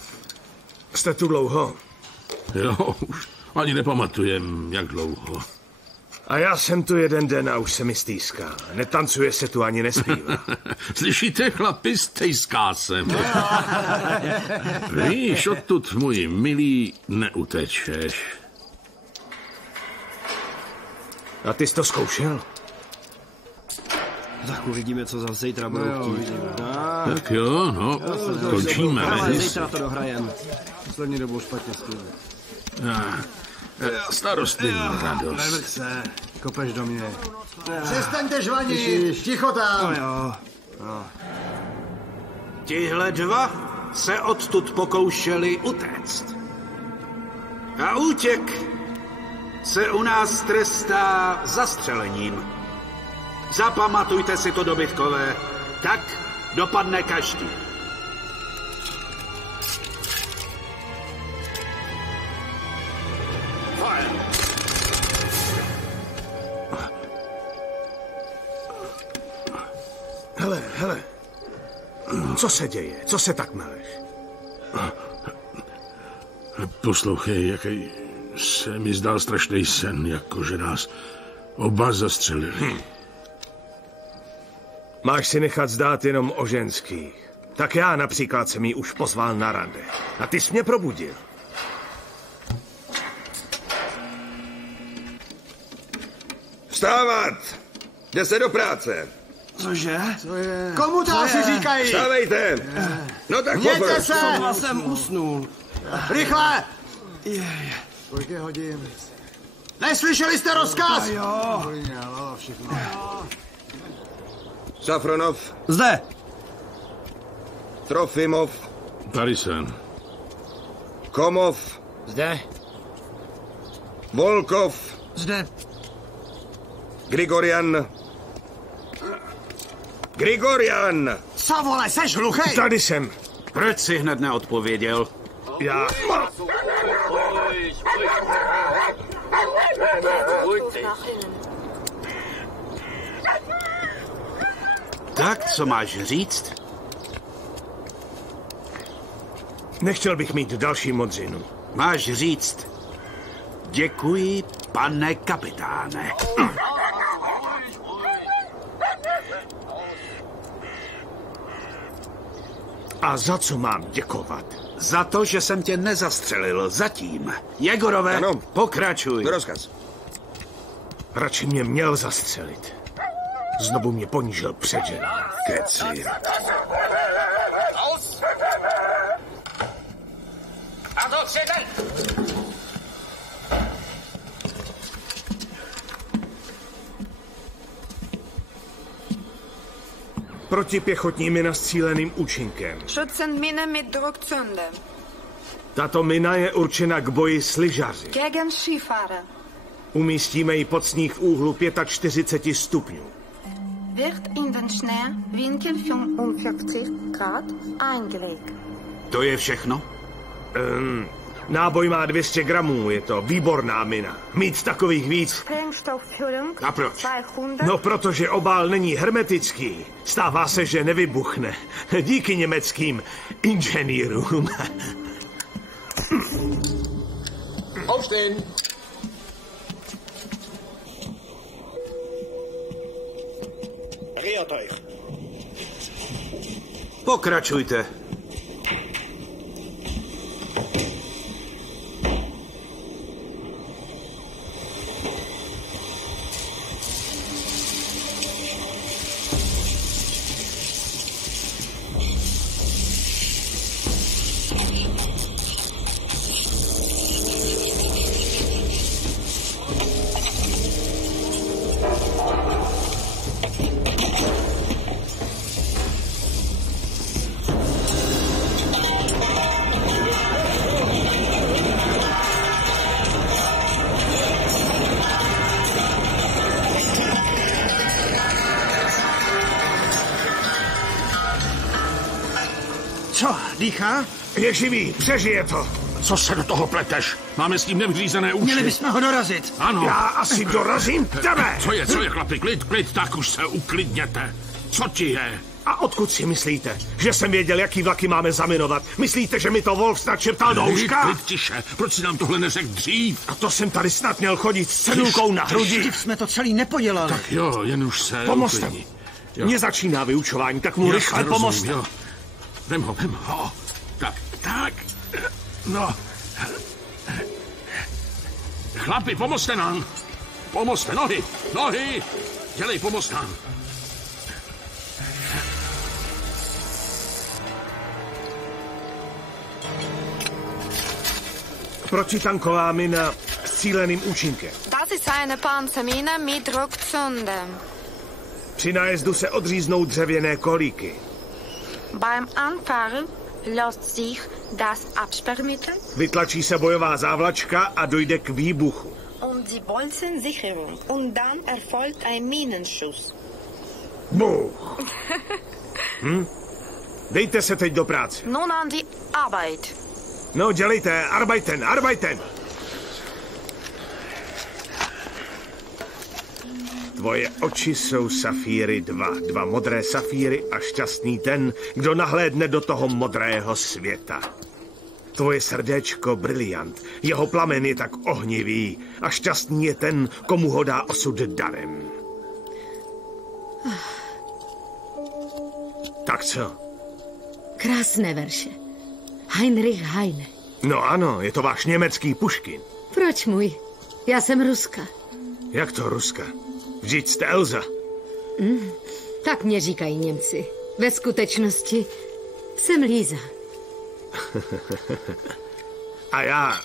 Jste tu dlouho? Jo, už ani nepamatujem, jak dlouho. A já jsem tu jeden den a už se mi stýská. Netancuje se tu ani nespívá. Slyšíte, chlapi, stejská se. Víš, odtud, můj milý, neutečeš. A ty jsi to zkoušel? Tak uvidíme, co za zítra budou chtít. Tak jo, no, končíme. Zítra to dohrajem. Poslední dobou špatně skvěle. Starost není radost. Nevrť se, kopeš do mě. Přestaňte žvanit, ticho tam. No jo. No. Tihle dva se odtud pokoušeli utéct. A útěk se u nás trestá zastřelením. Zapamatujte si to, dobytkové. Tak dopadne každý. Hele. Co se děje? Co se tak máš? Poslouchej, jaký se mi zdál strašný sen, jako že nás oba zastřelili. Máš si nechat zdát jenom o ženských. Tak já například jsem jí už pozval na rande. A ty jsi mě probudil. Vstávat! Jde se do práce. Cože? Co je? Komu to asi říkají? Vstávejte! No tak Jděte se! Já jsem usnul. Rychle! Kolik je hodin? Neslyšeli jste rozkaz? Jo. Safronov. Zde. Trofimov. Tady jsem. Komov. Zde. Volkov. Zde. Grigorian. Grigorian! Co vole, seš hluchej? Tady jsem. Proč si hned neodpověděl? Já... Tak, co máš říct? Nechtěl bych mít další modřinu. Máš říct, děkuji, pane kapitáne. A za co mám děkovat? Za to, že jsem tě nezastřelil zatím. Jegorové, ano. Pokračuj. Rozkaz. Radši mě měl zastřelit. Znovu mě ponížil před ženou. Keci. Protipěchotní mina s cíleným účinkem. Schützenmine mit Druckzünde. Tato mina je určena k boji s lyžaři. Gegen Skifahrer. Umístíme ji pod sníh v úhlu 45 stupňů. Wird in den Schnee-Winkel 45 Grad eingelegt. To je všechno? Náboj má 200 gramů, je to výborná mina. Mít takových víc. A proč? No, protože obal není hermetický. Stává se, že nevybuchne. Díky německým inženýrům. Aufstehen! Riot euch! Pokračujte. Co, dýchá? Je živý, přežije to. Co se do toho pleteš? Máme s ním nevyřízené účty. Měli bychom ho dorazit. Ano. Já asi dorazím tebe. Co je, chlapi? Klid, tak už se uklidněte. Co ti je? A odkud si myslíte, že jsem věděl, jaký vlaky máme zaminovat? Myslíte, že mi to Wolf načeptal do uška? Klid, tiše. Proč si nám tohle neřekl dřív? A to jsem tady snad měl chodit s cedulkou na hrudi. Jsme to celý nepodělali. Tak jo, jen už se Pomozte mi. Mně začíná vyučování, tak mu rychle pomozte. Vem ho. Tak. No. Chlapi, pomozte nám. Pomozte, nohy. Dělej, pomoz nám. Protitanková mina s cíleným účinkem. Das ist eine Panzermine mit Druckzünde. Při nájezdu se odříznou dřevěné kolíky. Beim Anfahren löst sich das Absperrmittel. Vytlačí se bojová závlačka a dojde k výbuchu. Und die Bolzensicherung. Und dann erfolgt ein Minenschuss. Buch. Dejte se teď do práce. Nun an die Arbeit. No, dělejte, arbeiten. Tvoje oči jsou safíry dva modré safíry a šťastný ten, kdo nahlédne do toho modrého světa. Tvoje srdéčko briliant, jeho plamen je tak ohnivý a šťastný je ten, komu ho dá osud darem. Tak co? Krásné verše. Heinrich Heine. No ano, je to váš německý Puškin. Proč můj? Já jsem Ruska. Jak to Ruska? Vždyť jste Elza. Tak mě říkají Němci. Ve skutečnosti jsem Líza. A já...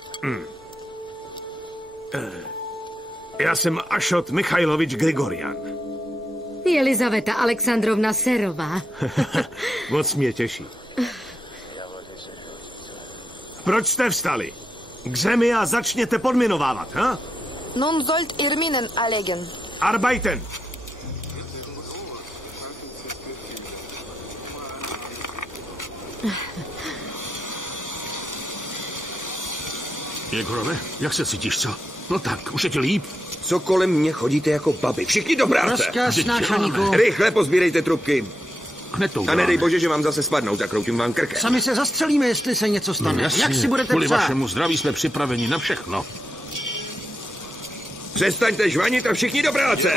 Já jsem Ašot Michajlovič Grigorian. Jelizaveta Alexandrovna Serová. Moc mě těší. Proč jste vstali? K zemi a začněte podminovávat, ha? Nun sollt ihr Minen anlegen. Arbeiten! Jegorové, jak se cítíš, co? No tak, už je ti líp? Co kolem mě chodíte jako babi? Všichni do práce! Rozkaz, náčelníku. Rychle pozbírejte trubky. Hned to A uděláme. nedej bože, že vám zase spadnou, zakroutím vám krkem. Sami se zastřelíme, jestli se něco stane. Jasně, Jak si budete kvůli přát? vašemu zdraví jsme připraveni na všechno. Přestaňte žvanit a všichni do práce!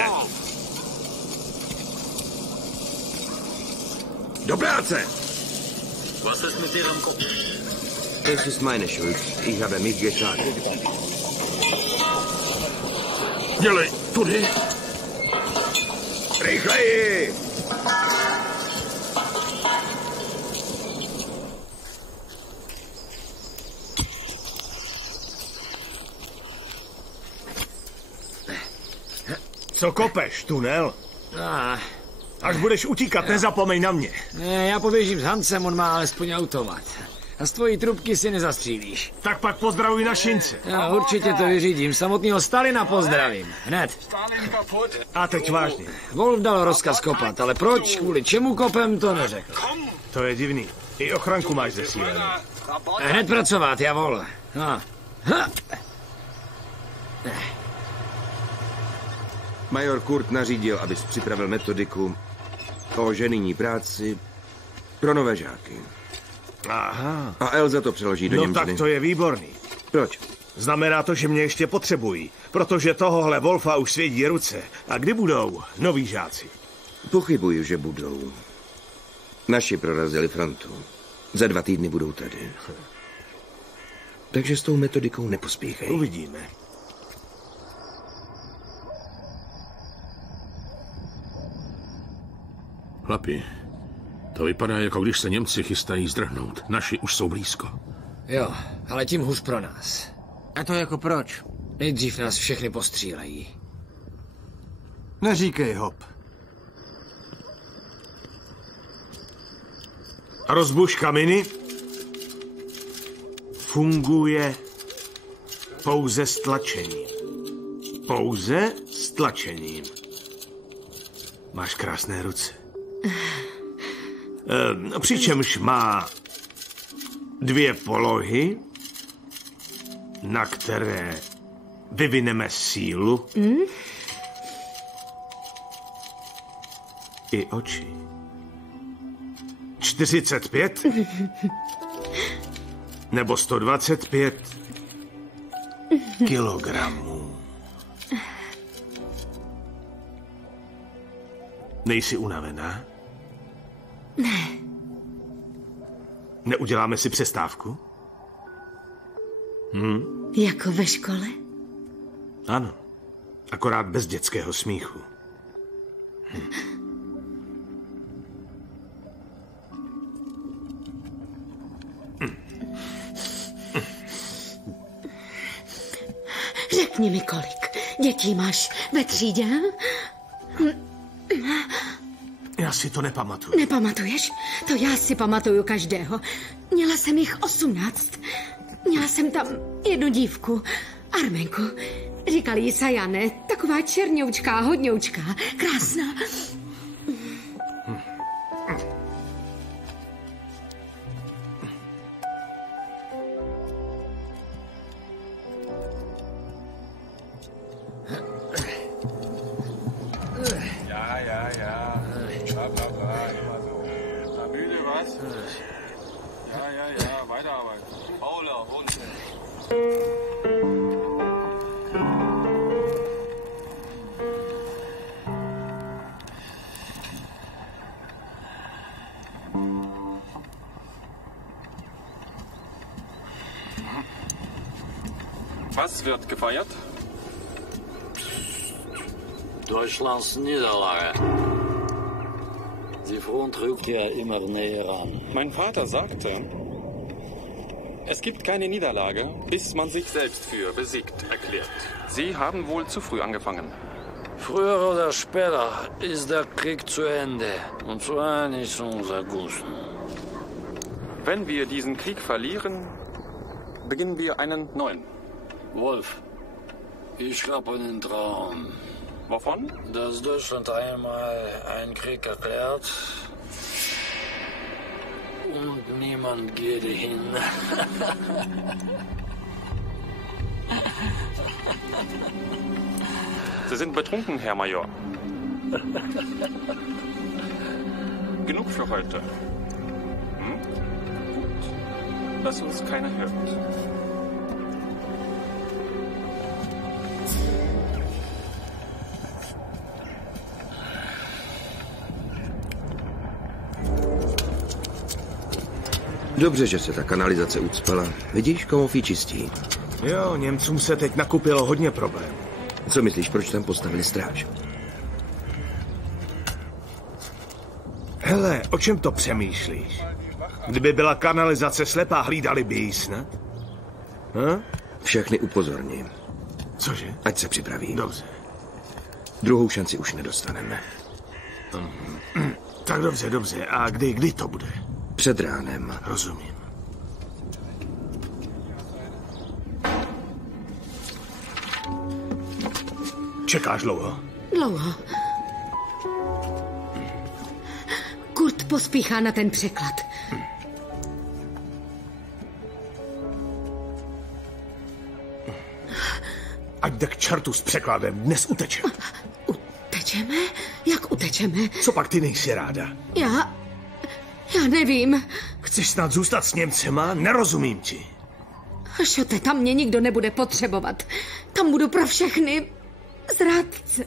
Do práce! Was ist mit Ihrem Kopf? Es ist meine Schuld. Ich habe mich geschadet. Dělej, tudy. Rychleji! Co kopeš, tunel? Ah, Až budeš utíkat, nezapomeň na mě. ne, já poběžím s Hansem, on má alespoň automat. A z tvojí trubky si nezastřílíš. Tak pak pozdravuj na Šince. Já určitě to vyřídím. Samotného Stalina pozdravím. Hned. A teď vážně. Wolf dal rozkaz kopat, ale proč, kvůli čemu kopem, to neřekl. To je divný. I ochranku máš zesílenou. Hned pracovat, javol. No. Ha. Major Kurt nařídil, abys připravil metodiku o ženinní práci pro nové žáky. Aha. A Elza to přeloží do No němčiny. tak to je výborný. Proč? Znamená to, že mě ještě potřebují, protože tohohle Wolfa už svědí ruce. A kdy budou noví žáci? Pochybuju, že budou. Naši prorazili frontu. Za 2 týdny budou tady. Takže s tou metodikou nepospíchej. Uvidíme. Chlapi, to vypadá, jako když se Němci chystají zdrhnout. Naši už jsou blízko. Jo, ale tím hůř pro nás. A to jako proč? Nejdřív nás všechny postřílejí. Neříkej hop. Rozbuška miny funguje pouze s tlačením. Pouze s tlačením. Máš krásné ruce. Přičemž má 2 polohy, na které vyvineme sílu i oči. 45 nebo 125 kilogramů. Nejsi unavená? Ne. Neuděláme si přestávku? Jako ve škole? Ano. Akorát bez dětského smíchu. Řekni mi, kolik dětí máš ve třídě? Já si to nepamatuju. Nepamatuješ? To já si pamatuju každého. Měla jsem jich 18. Měla jsem tam jednu dívku, Armenku. Říkali jí Sajane, taková černoučká, hodňoučká, krásná. Was wird gefeiert? Deutschlands Niederlage. Die Front rückt ja immer näher an. Mein Vater sagte, es gibt keine Niederlage, bis man sich selbst für besiegt erklärt. Sie haben wohl zu früh angefangen. Früher oder später ist der Krieg zu Ende. Und zwar nicht zu unser Gusten. Wenn wir diesen Krieg verlieren, beginnen wir einen neuen. Wolf, ich habe einen Traum. Wovon? Dass Deutschland einmal einen Krieg erklärt und niemand geht hin. Sie sind betrunken, Herr Major. Genug für heute. Hm? Gut, dass uns keiner hört. Dobře, že se ta kanalizace ucpala. Vidíš, Komov ji čistí. Jo, Němcům se teď nakupilo hodně problémů. Co myslíš, proč tam postavili stráž? Hele, o čem to přemýšlíš? Kdyby byla kanalizace slepá, hlídali by jí snad? Všechny upozorním. Cože? Ať se připraví. Dobře. Druhou šanci už nedostaneme. Tak dobře. A kdy to bude? Před ránem. Rozumím. Čekáš dlouho? Dlouho. Kurt pospíchá na ten překlad. Ať jde k čertu s překladem, dnes utečeme. Utečeme? Jak utečeme? Co pak ty nejsi ráda? Já nevím. Chceš snad zůstat s Němcema? Nerozumím ti. Šote, tam mě nikdo nebude potřebovat. Tam budu pro všechny zrádce.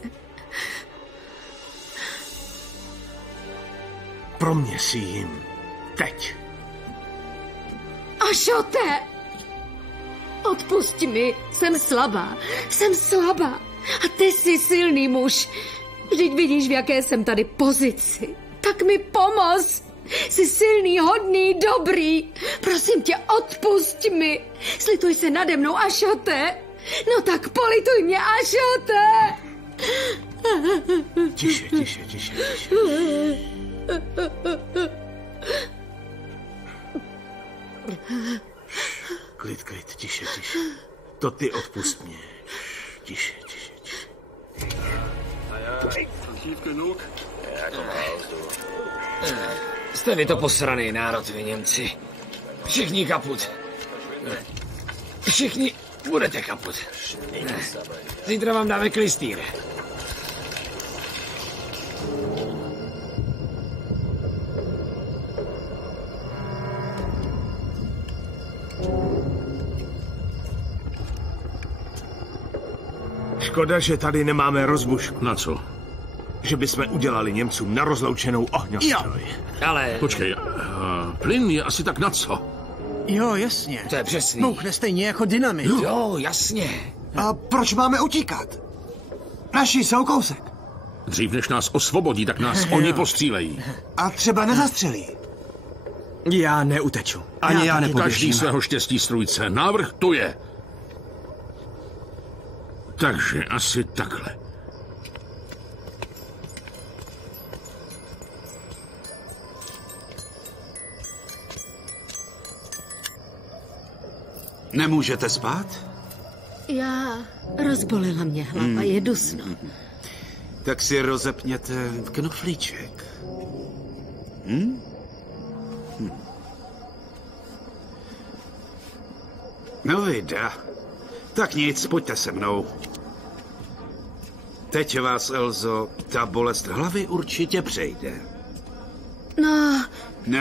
Pro mě si jim. Teď. Šote! Odpusť mi, jsem slabá. A ty jsi silný muž. Vždyť vidíš, v jaké jsem tady pozici. Tak mi pomoz. Jsi silný, hodný, dobrý. Prosím tě, odpusť mi. Slituj se nade mnou, Ašote. No tak polituj mě, Ašote. Tiše. Klid, tiše. To ty odpust mě. Tiše. Jste vy to posraný národ, vy Němci. Všichni kaput. Všichni budete kaput. Zítra vám dáme klistýr. Škoda, že tady nemáme rozbušku. Na co? Že bychom udělali Němcům na rozloučenou ohňostroj. Ale... Počkej, plyn je asi tak na co? Jo, jasně. To je přesný. Bouchne stejně jako dynamit. Jo, jasně. A proč máme utíkat? Naši jsou kousek. Dřív než nás osvobodí, tak nás oni postřílejí. A třeba nezastřelí. Já neuteču. Ani já nepoběžím. Každý svého štěstí strůjce. Návrh tu je. Takže asi takhle. Nemůžete spát? Rozbolela mě hlava, je dusno. Tak si rozepněte knoflíček. No vida. Tak nic, pojďte se mnou. Teď vás, Elzo, ta bolest hlavy určitě přejde. No,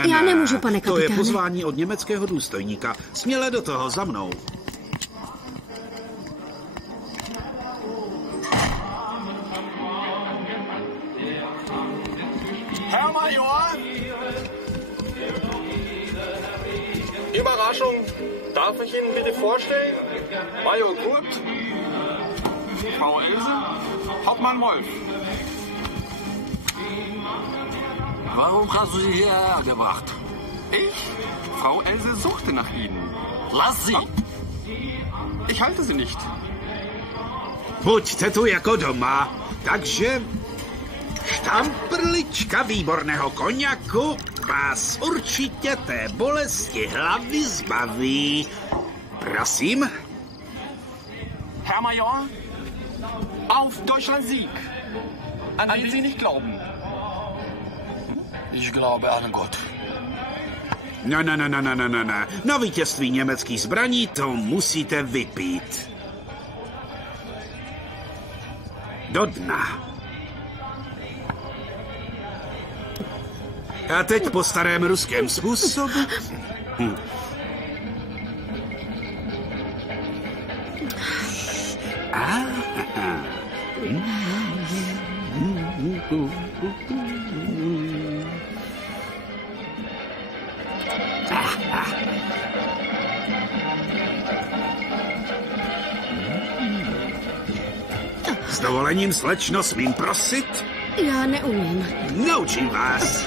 já nemůžu, pane kapitáne. To je pozvání od německého důstojníka. Směle do toho, za mnou. Herr Major! Überraschung! Darf ich Ihnen bitte vorstellen? Major Kurt, Frau Else, Hauptmann Wolf. Warum hast du sie hierher gebracht? Ich? Frau Else suchte nach Ihnen. Lass sie! Ich halte sie nicht. Buďte tu jako doma. Takže štamprlička výborného koněku vás určitě té bolesti hlavy zbaví. Prosím. Herr Major, auf Deutschland Sieg. An den Sie nicht glauben. Ich glaube an Gott. No. Na vítězství německých zbraní to musíte vypít. Do dna. A teď po starém ruském zkus. S dovolením, slečno, smím prosit? Já neumím. Naučím vás.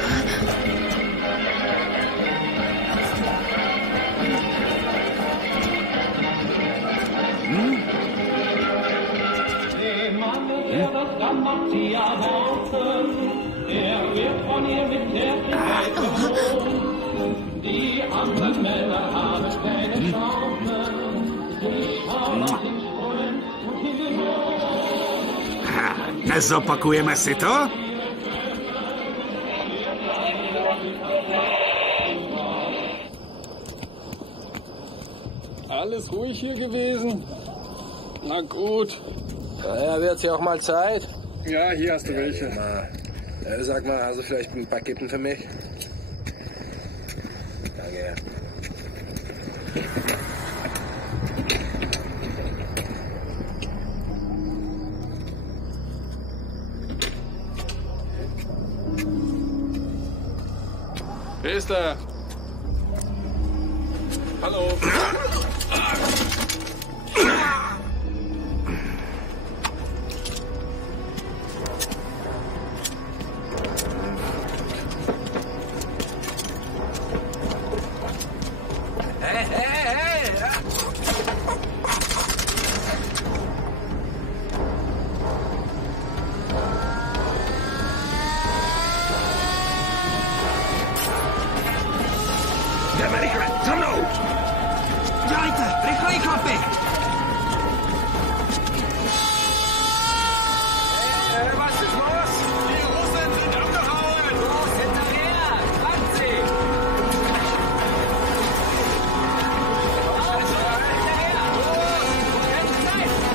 Nezopakujeme si to? Alles ruhig hier gewesen? Na gut. Ja, wird's ja auch mal Zeit. Ja, hier hast du welche. Sag mal, hast du vielleicht ein paar Kippen für mich? Danke. Wer ist da? Hallo. Jdeme rychle, za mnou! Dělejte, rychleji, chlapi! Was ist los? Die Russen sind abgehauen! Los, hinterher! Fangt sie! Los, hinterher! Los! Keine Zeit!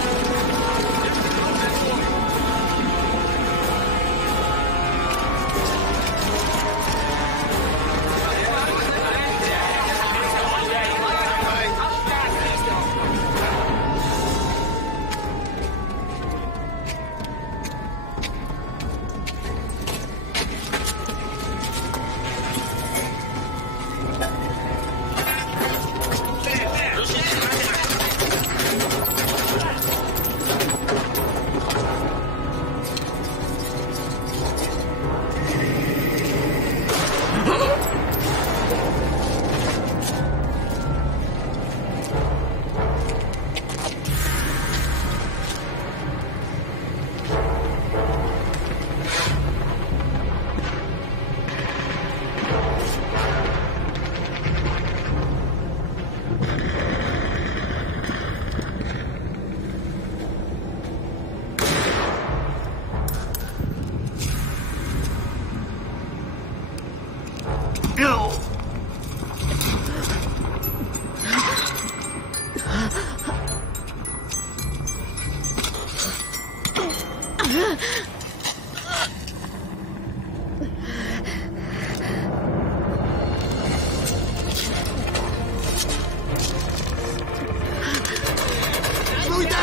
Stůjte!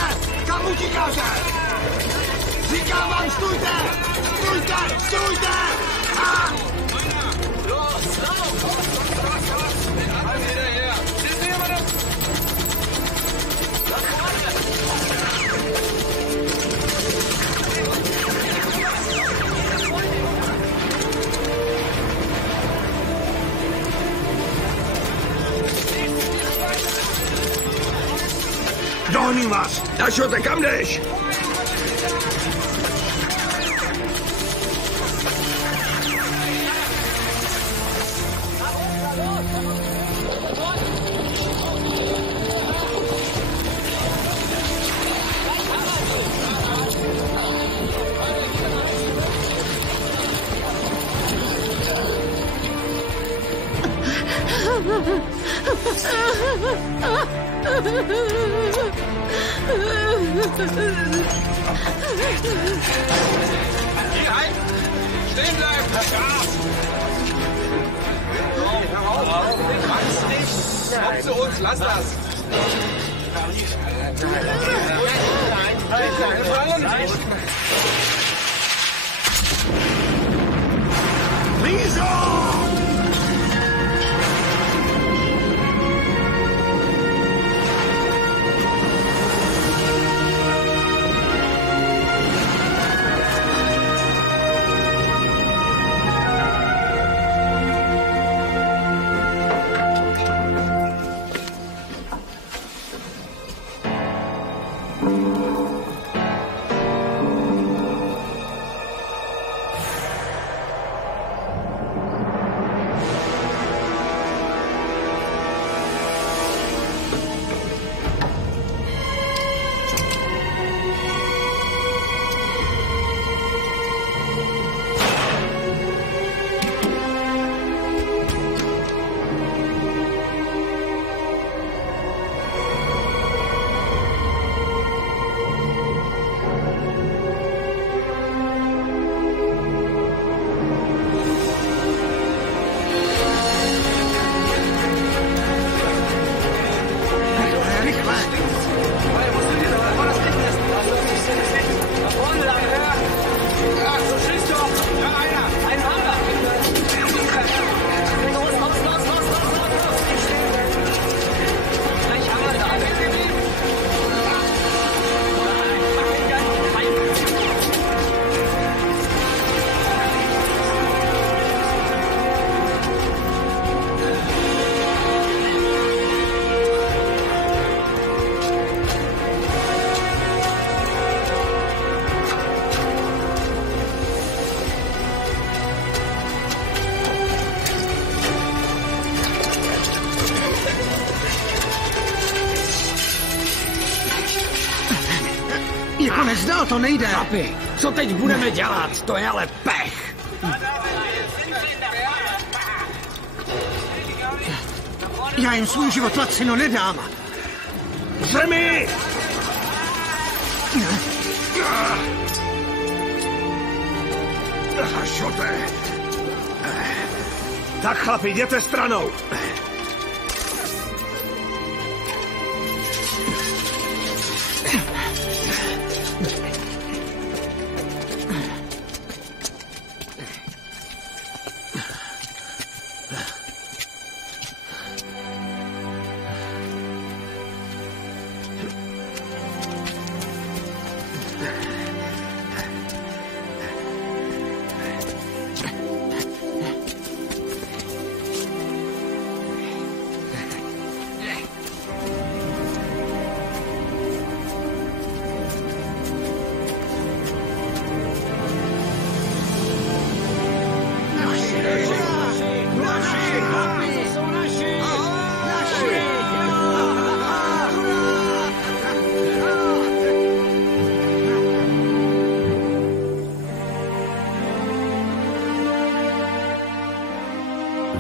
Kam utíkáte? Říkám vám, stůjte! Stůjte! Stůjte! Ah! Los, lauf! Halt hinterher! Sind Sie immer noch? Nach vorne! Dohoním vás! Dašote, kam jdeš? Hier halten! Stehen bleiben! Gas! Komm zu uns, lass das! Konec dál, to nejde. Chlapi, co teď budeme dělat? To je ale pech. Já jim svůj život lacino nedám. Zemi! Šote! Tak chlapi, jděte stranou.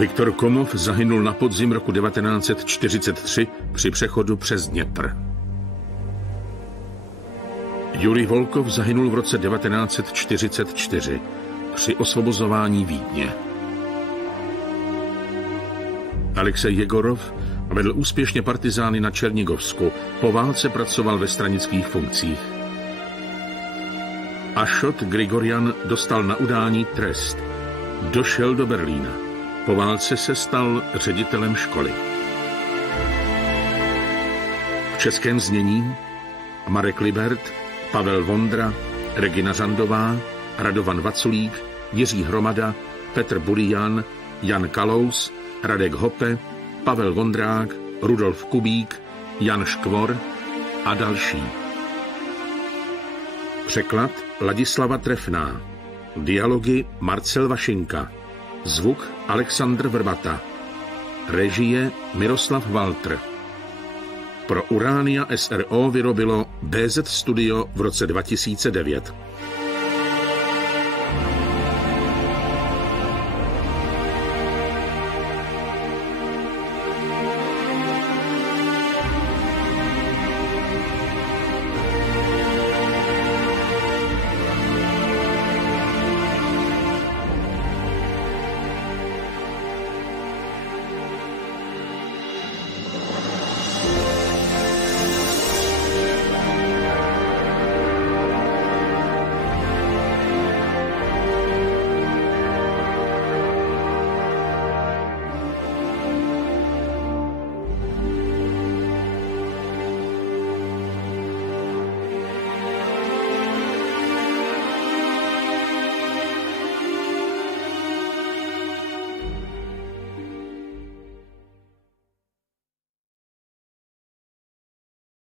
Viktor Komov zahynul na podzim roku 1943 při přechodu přes Dněpr. Jurij Volkov zahynul v roce 1944 při osvobozování Vídně. Alexej Jegorov vedl úspěšně partizány na Černigovsku, po válce pracoval ve stranických funkcích. Ašot Grigorjan dostal na udání trest. Došel do Berlína. Po válce se stal ředitelem školy. V českém znění Marek Libert, Pavel Vondra, Regina Řandová, Radovan Vaculík, Jiří Hromada, Petr Bulijan, Jan Kalous, Radek Hope, Pavel Vondrák, Rudolf Kubík, Jan Škvor a další. Překlad Ladislava Trefná. Dialogy Marcel Vašinka. Zvuk Alexandr Vrbata. Režie Miroslav Walter. Pro Urania SRO vyrobilo BZ Studio v roce 2009.